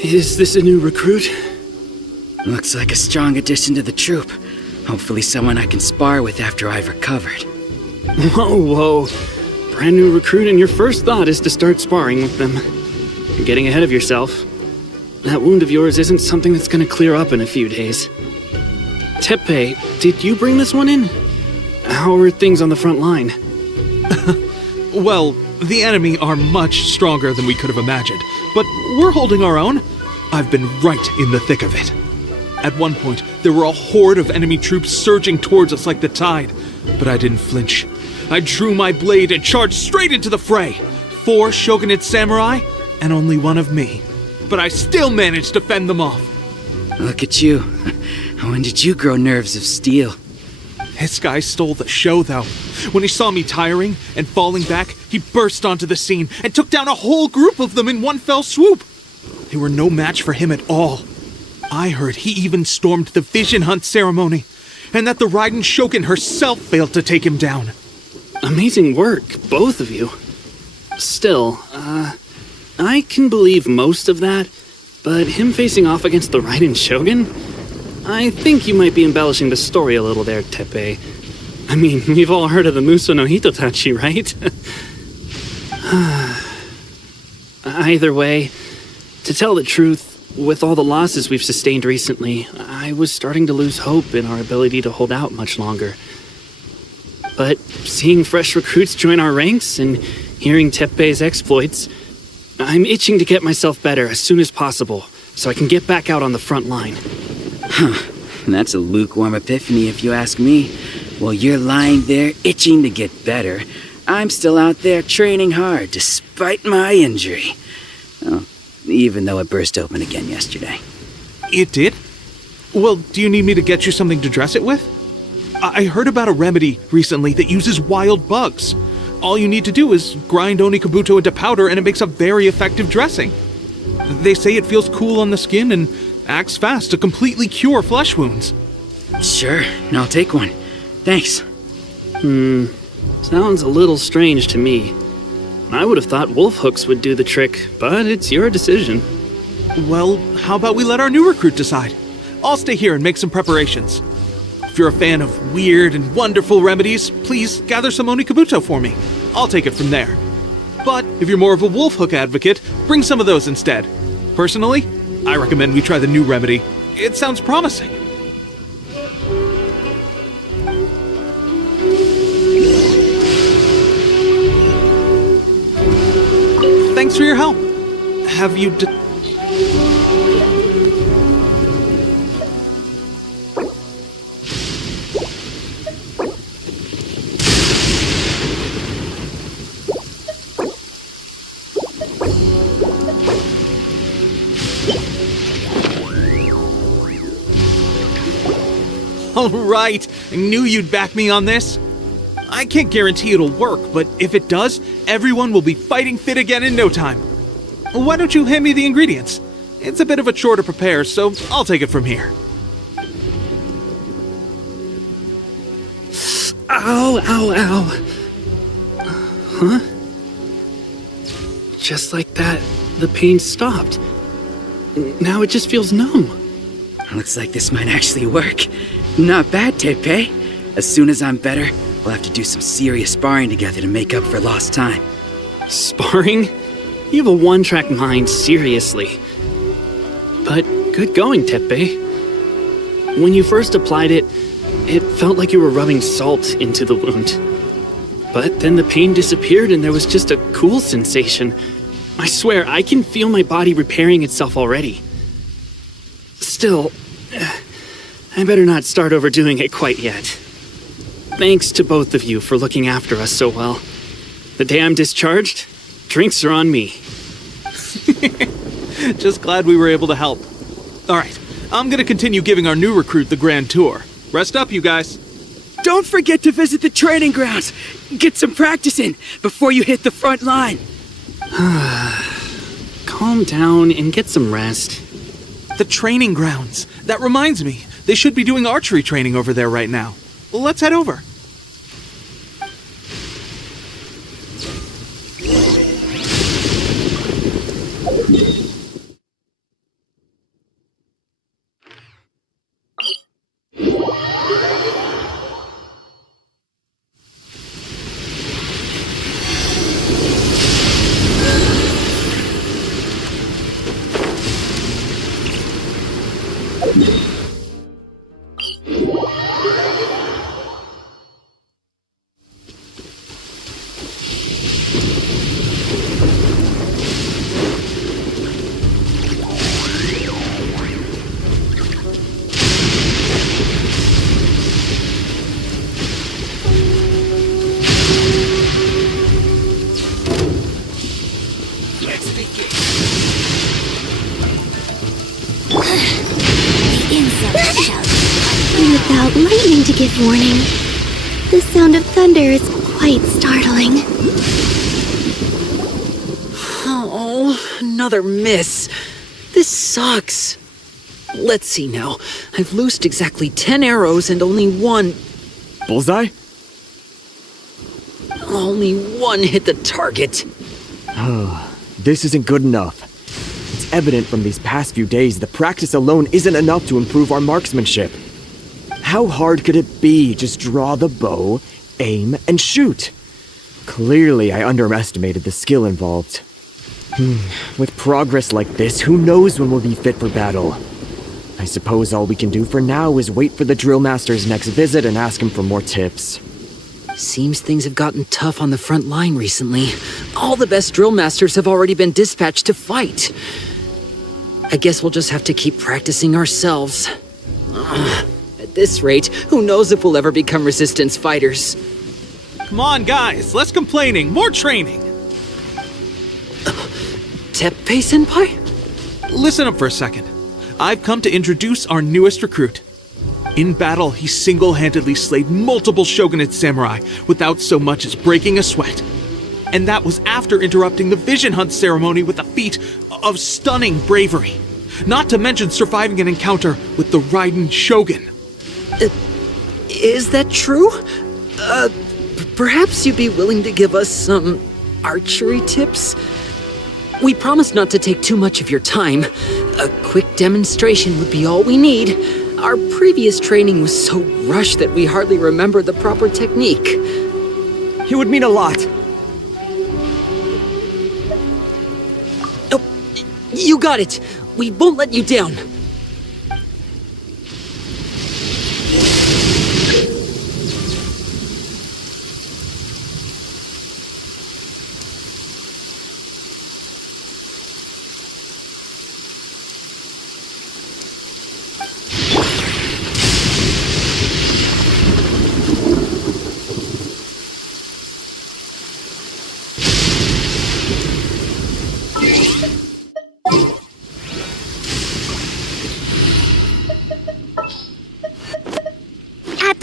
Is this a new recruit? Looks like a strong addition to the troop. Hopefully someone I can spar with after I've recovered. Whoa. Brand new recruit and your first thought is to start sparring with them. You're getting ahead of yourself. That wound of yours isn't something that's gonna clear up in a few days. Tepe, did you bring this one in? How are things on the front line? Well, the enemy are much stronger than we could have imagined, but we're holding our own. I've been right in the thick of it. At one point, there were a horde of enemy troops surging towards us like the tide, but I didn't flinch. I drew my blade and charged straight into the fray. 4 shogunate samurai, and only one of me. But I still managed to fend them off. Look at you. When did you grow nerves of steel? This guy stole the show, though. When he saw me tiring and falling back, he burst onto the scene and took down a whole group of them in one fell swoop. They were no match for him at all. I heard he even stormed the vision hunt ceremony, and that the Raiden Shogun herself failed to take him down. Amazing work, both of you. Still, I can believe most of that, but him facing off against the Raiden Shogun? I think you might be embellishing the story a little there, Tepe. I mean, we've all heard of the Muso no Hitotachi, right? Either way, to tell the truth, with all the losses we've sustained recently, I was starting to lose hope in our ability to hold out much longer. But seeing fresh recruits join our ranks and hearing Tepe's exploits, I'm itching to get myself better as soon as possible so I can get back out on the front line. That's a lukewarm epiphany if you ask me. While you're lying there itching to get better, I'm still out there training hard despite my injury. Oh, even though it burst open again yesterday. It did? Well, do you need me to get you something to dress it with? I heard about a remedy recently that uses wild bugs. All you need to do is grind Onikabuto into powder and it makes a very effective dressing. They say it feels cool on the skin and acts fast to completely cure flesh wounds. Sure, I'll take one. Thanks. Sounds a little strange to me. I would have thought wolf hooks would do the trick, but it's your decision. Well, how about we let our new recruit decide? I'll stay here and make some preparations. If you're a fan of weird and wonderful remedies, please gather some Onikabuto for me. I'll take it from there. But if you're more of a wolf hook advocate, bring some of those instead. Personally, I recommend we try the new remedy. It sounds promising. Thanks for your help. Have you All right, I knew you'd back me on this. I can't guarantee it'll work, but if it does, everyone will be fighting fit again in no time. Why don't you hand me the ingredients? It's a bit of a chore to prepare, so I'll take it from here. Ow, ow, ow. Huh? Just like that, the pain stopped. Now it just feels numb. Looks like this might actually work. Not bad, Tepe. As soon as I'm better, we'll have to do some serious sparring together to make up for lost time. Sparring? You have a one-track mind, seriously. But good going, Teppei. When you first applied it, it felt like you were rubbing salt into the wound. But then the pain disappeared and there was just a cool sensation. I swear, I can feel my body repairing itself already. Still, I better not start overdoing it quite yet. Thanks to both of you for looking after us so well. The day I'm discharged, drinks are on me. Just glad we were able to help. Alright, I'm gonna continue giving our new recruit the grand tour. Rest up, you guys. Don't forget to visit the training grounds. Get some practice in before you hit the front line. Calm down and get some rest. The training grounds. That reminds me, they should be doing archery training over there right now. Let's head over. Without lightning to give warning, the sound of thunder is quite startling. Oh, another miss. This sucks. Let's see now. I've loosed exactly 10 arrows and only one... Bullseye? Only one hit the target. This isn't good enough. It's evident from these past few days that practice alone isn't enough to improve our marksmanship. How hard could it be? Just draw the bow, aim, and shoot. Clearly, I underestimated the skill involved. With progress like this, who knows when we'll be fit for battle? I suppose all we can do for now is wait for the drill master's next visit and ask him for more tips. Seems things have gotten tough on the front line recently. All the best drill masters have already been dispatched to fight. I guess we'll just have to keep practicing ourselves. At this rate, who knows if we'll ever become resistance fighters. Come on, guys, less complaining, more training. Teppei-senpai? Listen up for a second. I've come to introduce our newest recruit. In battle, he single-handedly slayed multiple shogunate samurai without so much as breaking a sweat. And that was after interrupting the vision hunt ceremony with a feat of stunning bravery. Not to mention surviving an encounter with the Raiden Shogun. Is that true? Perhaps you'd be willing to give us some archery tips? We promise not to take too much of your time. A quick demonstration would be all we need. Our previous training was so rushed that we hardly remember the proper technique. It would mean a lot. Oh, you got it. We won't let you down.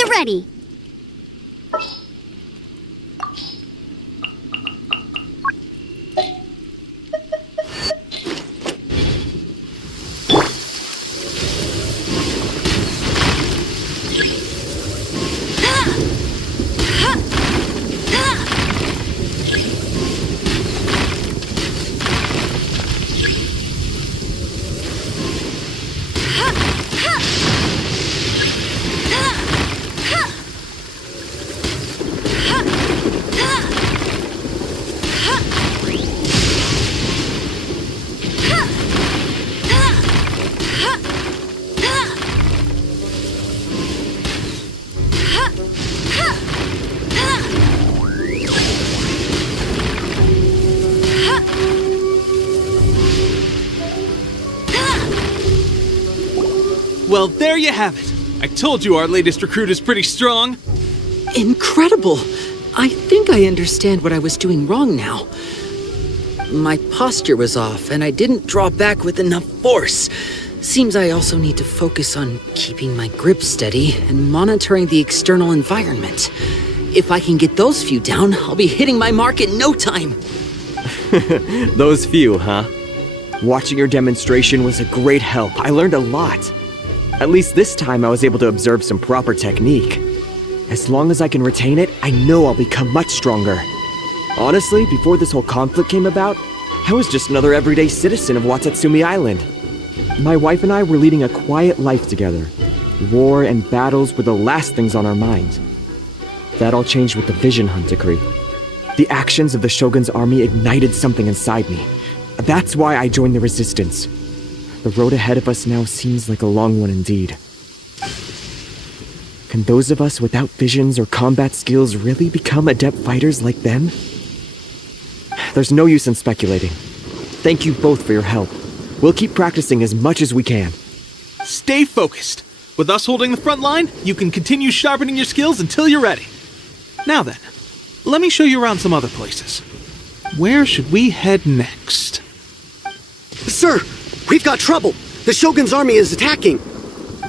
Ready. Well, there you have it. I told you our latest recruit is pretty strong. Incredible! I think I understand what I was doing wrong now. My posture was off, and I didn't draw back with enough force. Seems I also need to focus on keeping my grip steady and monitoring the external environment. If I can get those few down, I'll be hitting my mark in no time. Those few, huh? Watching your demonstration was a great help. I learned a lot. At least this time I was able to observe some proper technique. As long as I can retain it, I know I'll become much stronger. Honestly, before this whole conflict came about, I was just another everyday citizen of Watatsumi Island. My wife and I were leading a quiet life together. War and battles were the last things on our mind. That all changed with the Vision Hunt decree. The actions of the Shogun's army ignited something inside me. That's why I joined the Resistance. The road ahead of us now seems like a long one indeed. Can those of us without visions or combat skills really become adept fighters like them? There's no use in speculating. Thank you both for your help. We'll keep practicing as much as we can. Stay focused. With us holding the front line, you can continue sharpening your skills until you're ready. Now then, let me show you around some other places. Where should we head next? Sir, we've got trouble. The Shogun's army is attacking.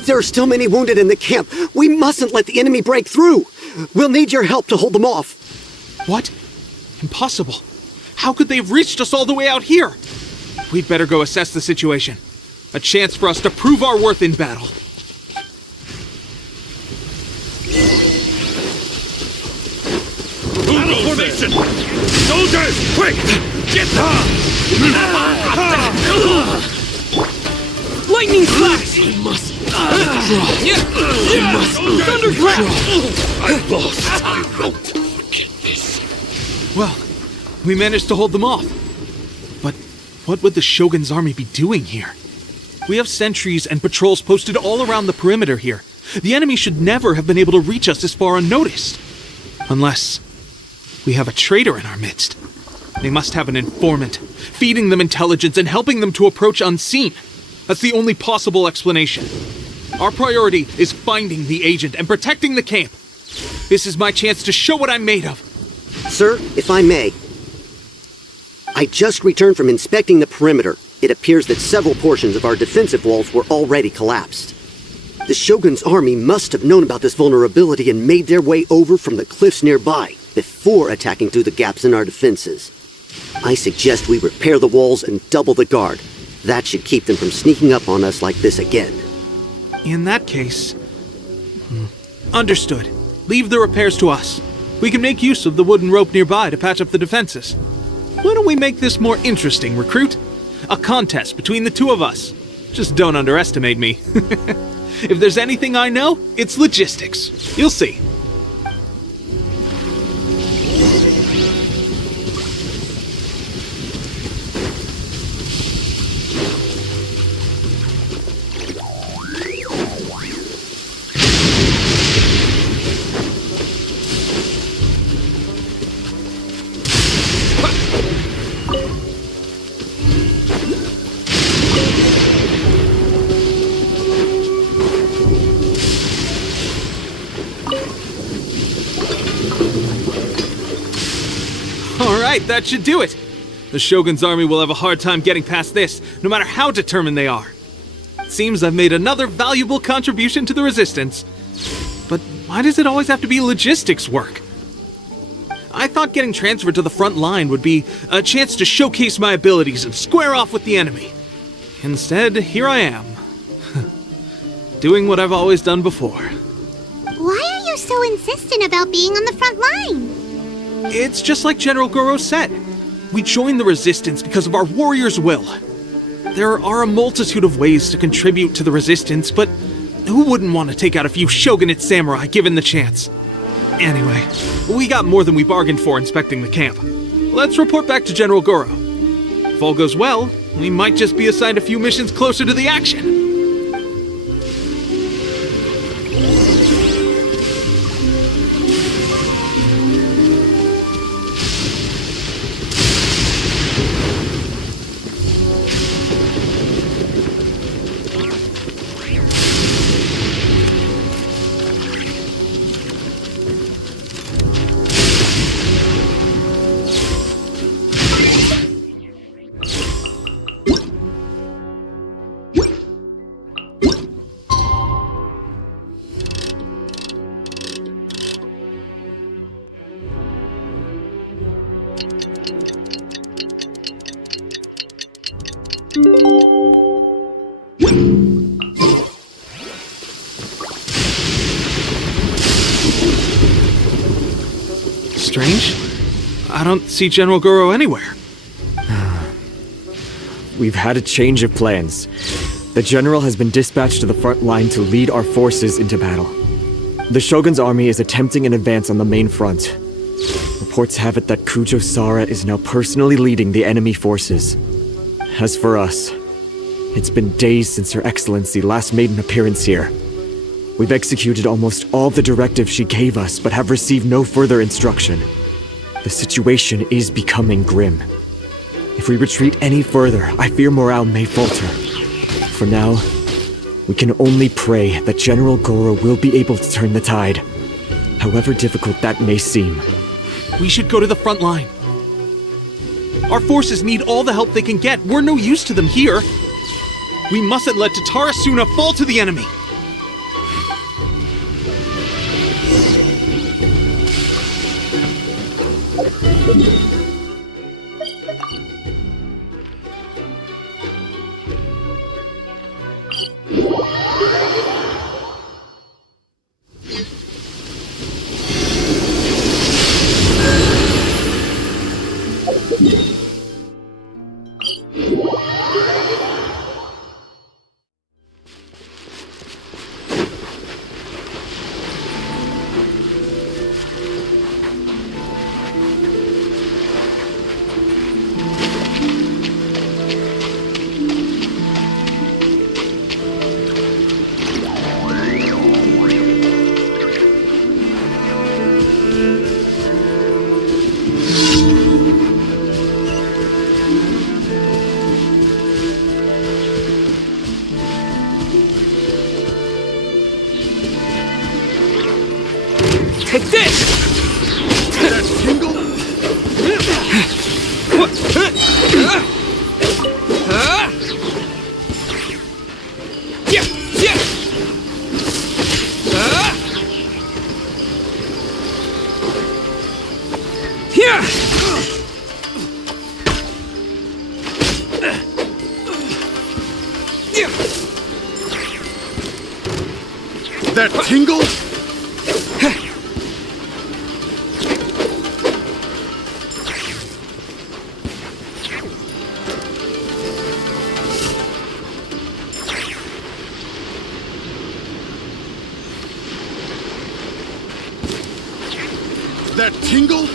There are still many wounded in the camp. We mustn't let the enemy break through. We'll need your help to hold them off. What? Impossible. How could they have reached us all the way out here? We'd better go assess the situation. A chance for us to prove our worth in battle. Battle formation! Soldiers, quick! Get down! Lightning flash! You must thunderclap! I've lost. I won't forget this. Well, we managed to hold them off. But what would the Shogun's army be doing here? We have sentries and patrols posted all around the perimeter here. The enemy should never have been able to reach us this far unnoticed. Unless we have a traitor in our midst. They must have an informant, feeding them intelligence and helping them to approach unseen. That's the only possible explanation. Our priority is finding the agent and protecting the camp. This is my chance to show what I'm made of. Sir, if I may. I just returned from inspecting the perimeter. It appears that several portions of our defensive walls were already collapsed. The Shogun's army must have known about this vulnerability and made their way over from the cliffs nearby before attacking through the gaps in our defenses. I suggest we repair the walls and double the guard. That should keep them from sneaking up on us like this again. In that case... Understood. Leave the repairs to us. We can make use of the wooden rope nearby to patch up the defenses. Why don't we make this more interesting, recruit? A contest between the two of us. Just don't underestimate me. If there's anything I know, it's logistics. You'll see. Alright, that should do it. The Shogun's army will have a hard time getting past this, no matter how determined they are. It seems I've made another valuable contribution to the Resistance. But why does it always have to be logistics work? I thought getting transferred to the front line would be a chance to showcase my abilities and square off with the enemy. Instead, here I am. Doing what I've always done before. Why are you so insistent about being on the front line? It's just like General Goro said. We joined the Resistance because of our warriors' will. There are a multitude of ways to contribute to the Resistance, but who wouldn't want to take out a few shogunate samurai given the chance? Anyway, we got more than we bargained for inspecting the camp. Let's report back to General Goro. If all goes well, we might just be assigned a few missions closer to the action. Strange. I don't see General Goro anywhere. We've had a change of plans. The General has been dispatched to the front line to lead our forces into battle. The Shogun's army is attempting an advance on the main front. Reports have it that Kujo Sara is now personally leading the enemy forces. As for us, it's been days since Her Excellency last made an appearance here. We've executed almost all the directives she gave us, but have received no further instruction. The situation is becoming grim. If we retreat any further, I fear morale may falter. For now, we can only pray that General Goro will be able to turn the tide, however difficult that may seem. We should go to the front line. Our forces need all the help they can get. We're no use to them here. We mustn't let Tatarasuna fall to the enemy. Take this! That tingle? That tingle? That tingle?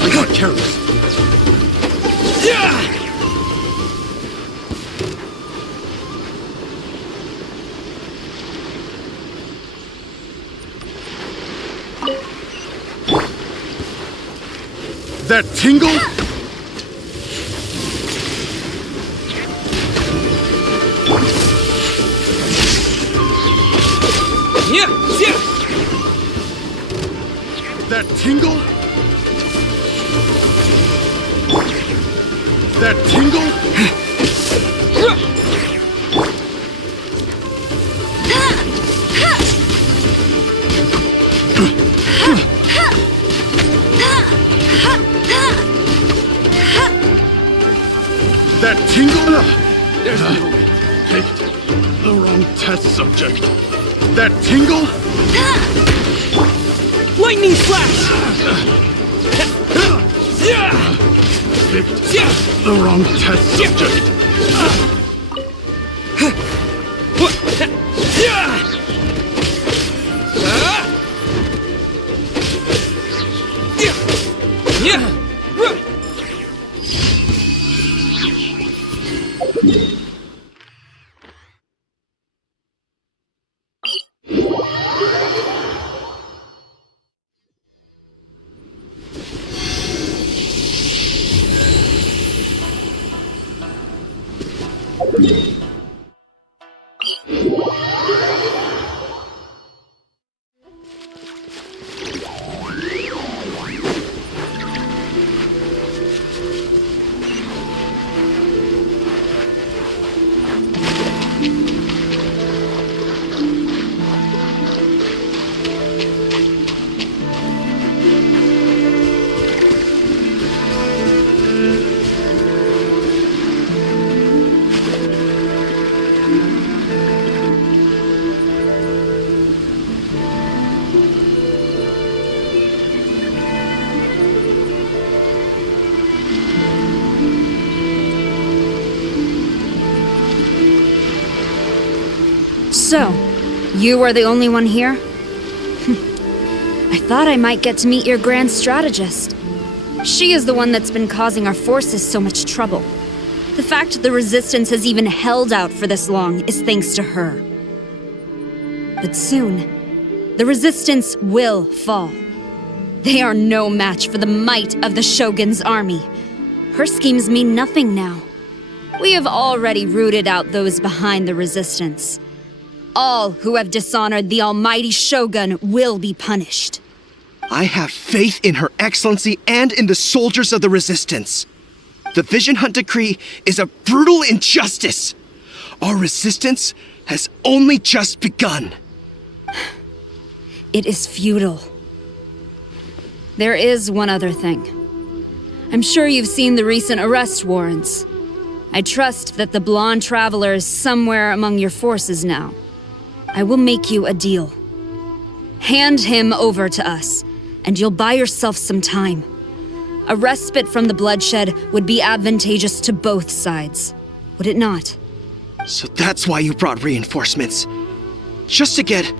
I got careless. That tingle? That tingle? That tingle? That tingle? There's picked the wrong test subject. That tingle? Lightning flash! Picked the wrong test subject. So, you are the only one here? I thought I might get to meet your grand strategist. She is the one that's been causing our forces so much trouble. The fact the Resistance has even held out for this long is thanks to her. But soon, the Resistance will fall. They are no match for the might of the Shogun's army. Her schemes mean nothing now. We have already rooted out those behind the Resistance. All who have dishonored the almighty Shogun will be punished. I have faith in Her Excellency and in the soldiers of the Resistance. The Vision Hunt Decree is a brutal injustice. Our resistance has only just begun. It is futile. There is one other thing. I'm sure you've seen the recent arrest warrants. I trust that the blonde traveler is somewhere among your forces now. I will make you a deal. Hand him over to us, and you'll buy yourself some time. A respite from the bloodshed would be advantageous to both sides, would it not? So that's why you brought reinforcements. Just to get...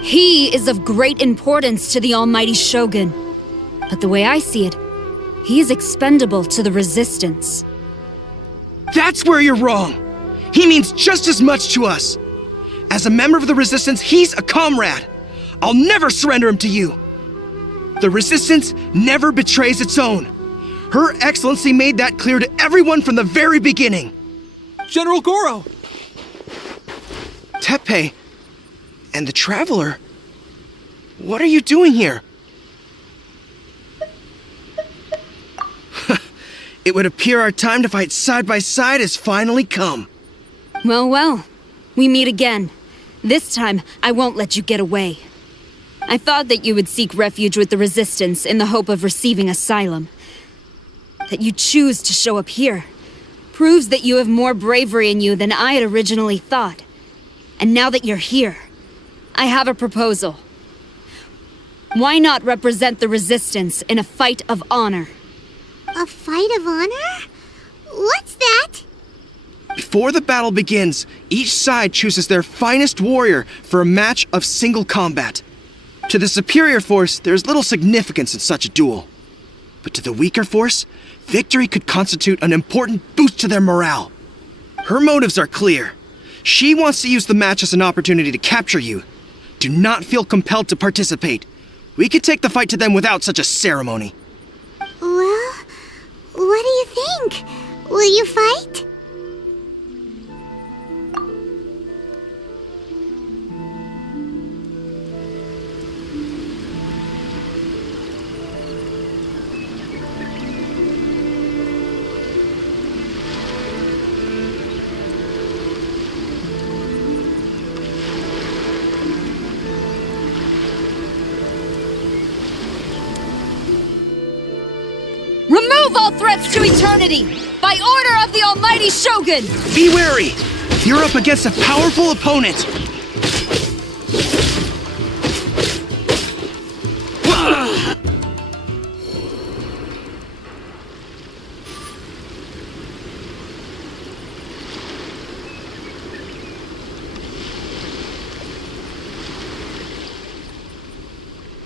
He is of great importance to the almighty Shogun. But the way I see it, he is expendable to the Resistance. That's where you're wrong! He means just as much to us! As a member of the Resistance, he's a comrade! I'll never surrender him to you! The Resistance never betrays its own. Her Excellency made that clear to everyone from the very beginning. General Goro! Teppei and the Traveler, what are you doing here? It would appear our time to fight side by side has finally come. Well, well, we meet again. This time, I won't let you get away. I thought that you would seek refuge with the Resistance in the hope of receiving asylum. That you choose to show up here proves that you have more bravery in you than I had originally thought. And now that you're here, I have a proposal. Why not represent the Resistance in a fight of honor? A fight of honor? What's that? Before the battle begins, each side chooses their finest warrior for a match of single combat. To the superior force, there's little significance in such a duel. But to the weaker force, victory could constitute an important boost to their morale. Her motives are clear. She wants to use the match as an opportunity to capture you. Do not feel compelled to participate. We could take the fight to them without such a ceremony. Well, what do you think? Will you fight? Remove all threats to eternity! By order of the almighty Shogun! Be wary! You're up against a powerful opponent!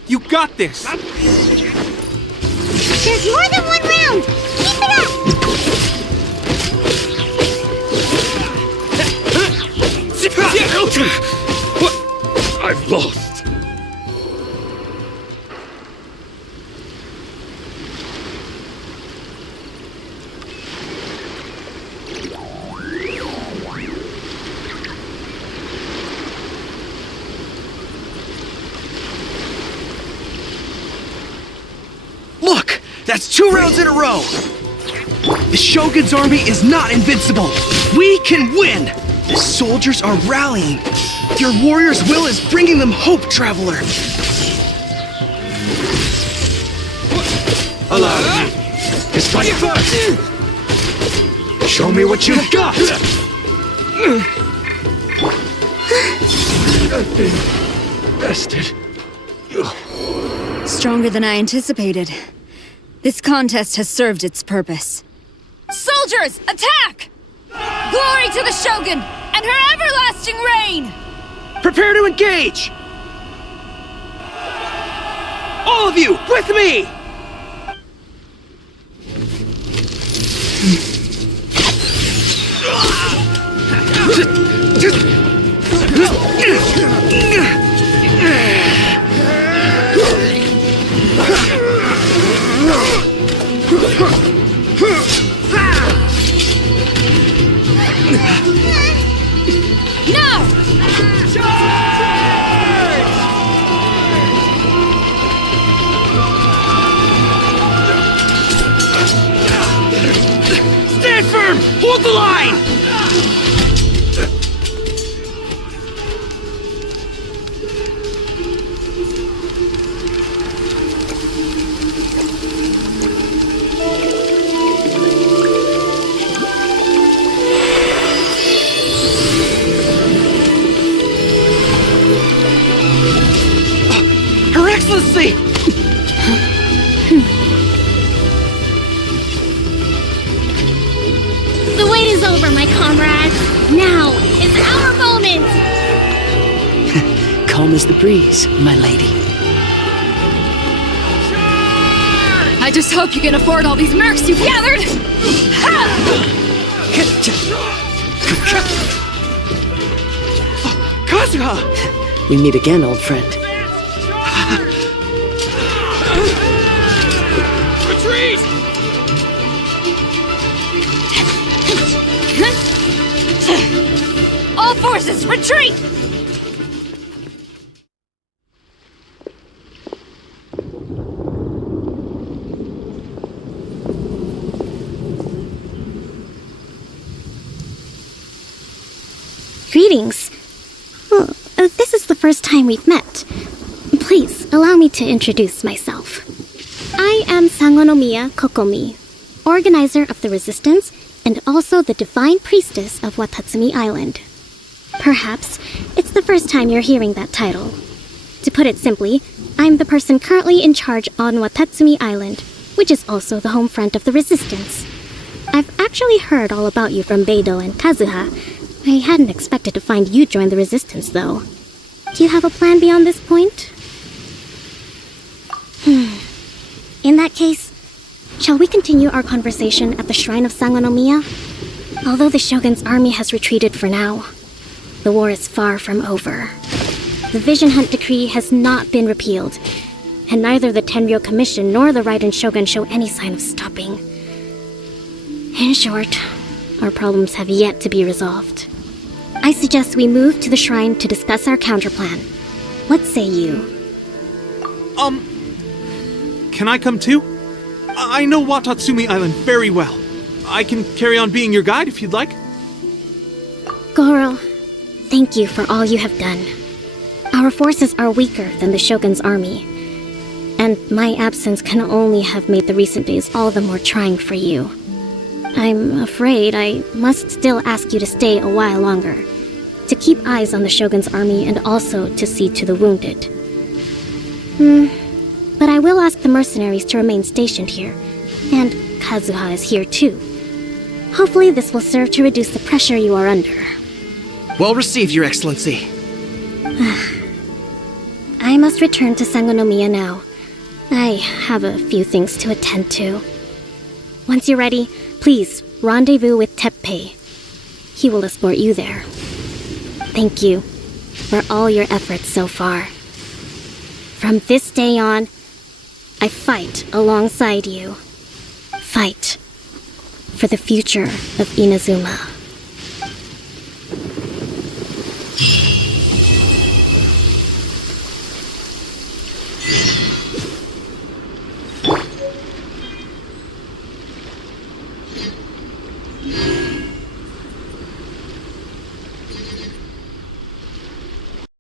You got this! There's more than one round! Keep it up! What? I've lost. That's 2 rounds in a row! The Shogun's army is not invincible! We can win! The soldiers are rallying! Your warrior's will is bringing them hope, Traveler! Allow me to strike first! Show me what you've got! I've been bested. Stronger than I anticipated. This contest has served its purpose. Soldiers, attack! Glory to the Shogun and her everlasting reign! Prepare to engage! All of you, with me! Stand firm! Hold the line! Her Excellency! The wait is over, my comrades. Now is our moment. Calm as the breeze, my lady. I just hope you can afford all these mercs you've gathered! Kazuha! We meet again, old friend. Retreat! All forces, retreat! Greetings. Well, this is the first time we've met. Please, allow me to introduce myself. I am Sangonomiya Kokomi, organizer of the Resistance and also the Divine Priestess of Watatsumi Island. Perhaps it's the first time you're hearing that title. To put it simply, I'm the person currently in charge on Watatsumi Island, which is also the home front of the Resistance. I've actually heard all about you from Beidou and Kazuha. I hadn't expected to find you join the Resistance, though. Do you have a plan beyond this point? In that case, shall we continue our conversation at the Shrine of Sangonomiya? Although the Shogun's army has retreated for now, the war is far from over. The Vision Hunt Decree has not been repealed, and neither the Tenryou Commission nor the Raiden Shogun show any sign of stopping. In short, our problems have yet to be resolved. I suggest we move to the shrine to discuss our counterplan. What say you? Can I come too? I know Watatsumi Island very well. I can carry on being your guide if you'd like. Goro, thank you for all you have done. Our forces are weaker than the Shogun's army, and my absence can only have made the recent days all the more trying for you. I'm afraid I must still ask you to stay a while longer, to keep eyes on the Shogun's army and also to see to the wounded. But I will ask the mercenaries to remain stationed here, and Kazuha is here too. Hopefully this will serve to reduce the pressure you are under. Well received, Your Excellency. I must return to Sangonomiya now. I have a few things to attend to. Once you're ready, please rendezvous with Teppei. He will escort you there. Thank you for all your efforts so far. From this day on, I fight alongside you. Fight for the future of Inazuma.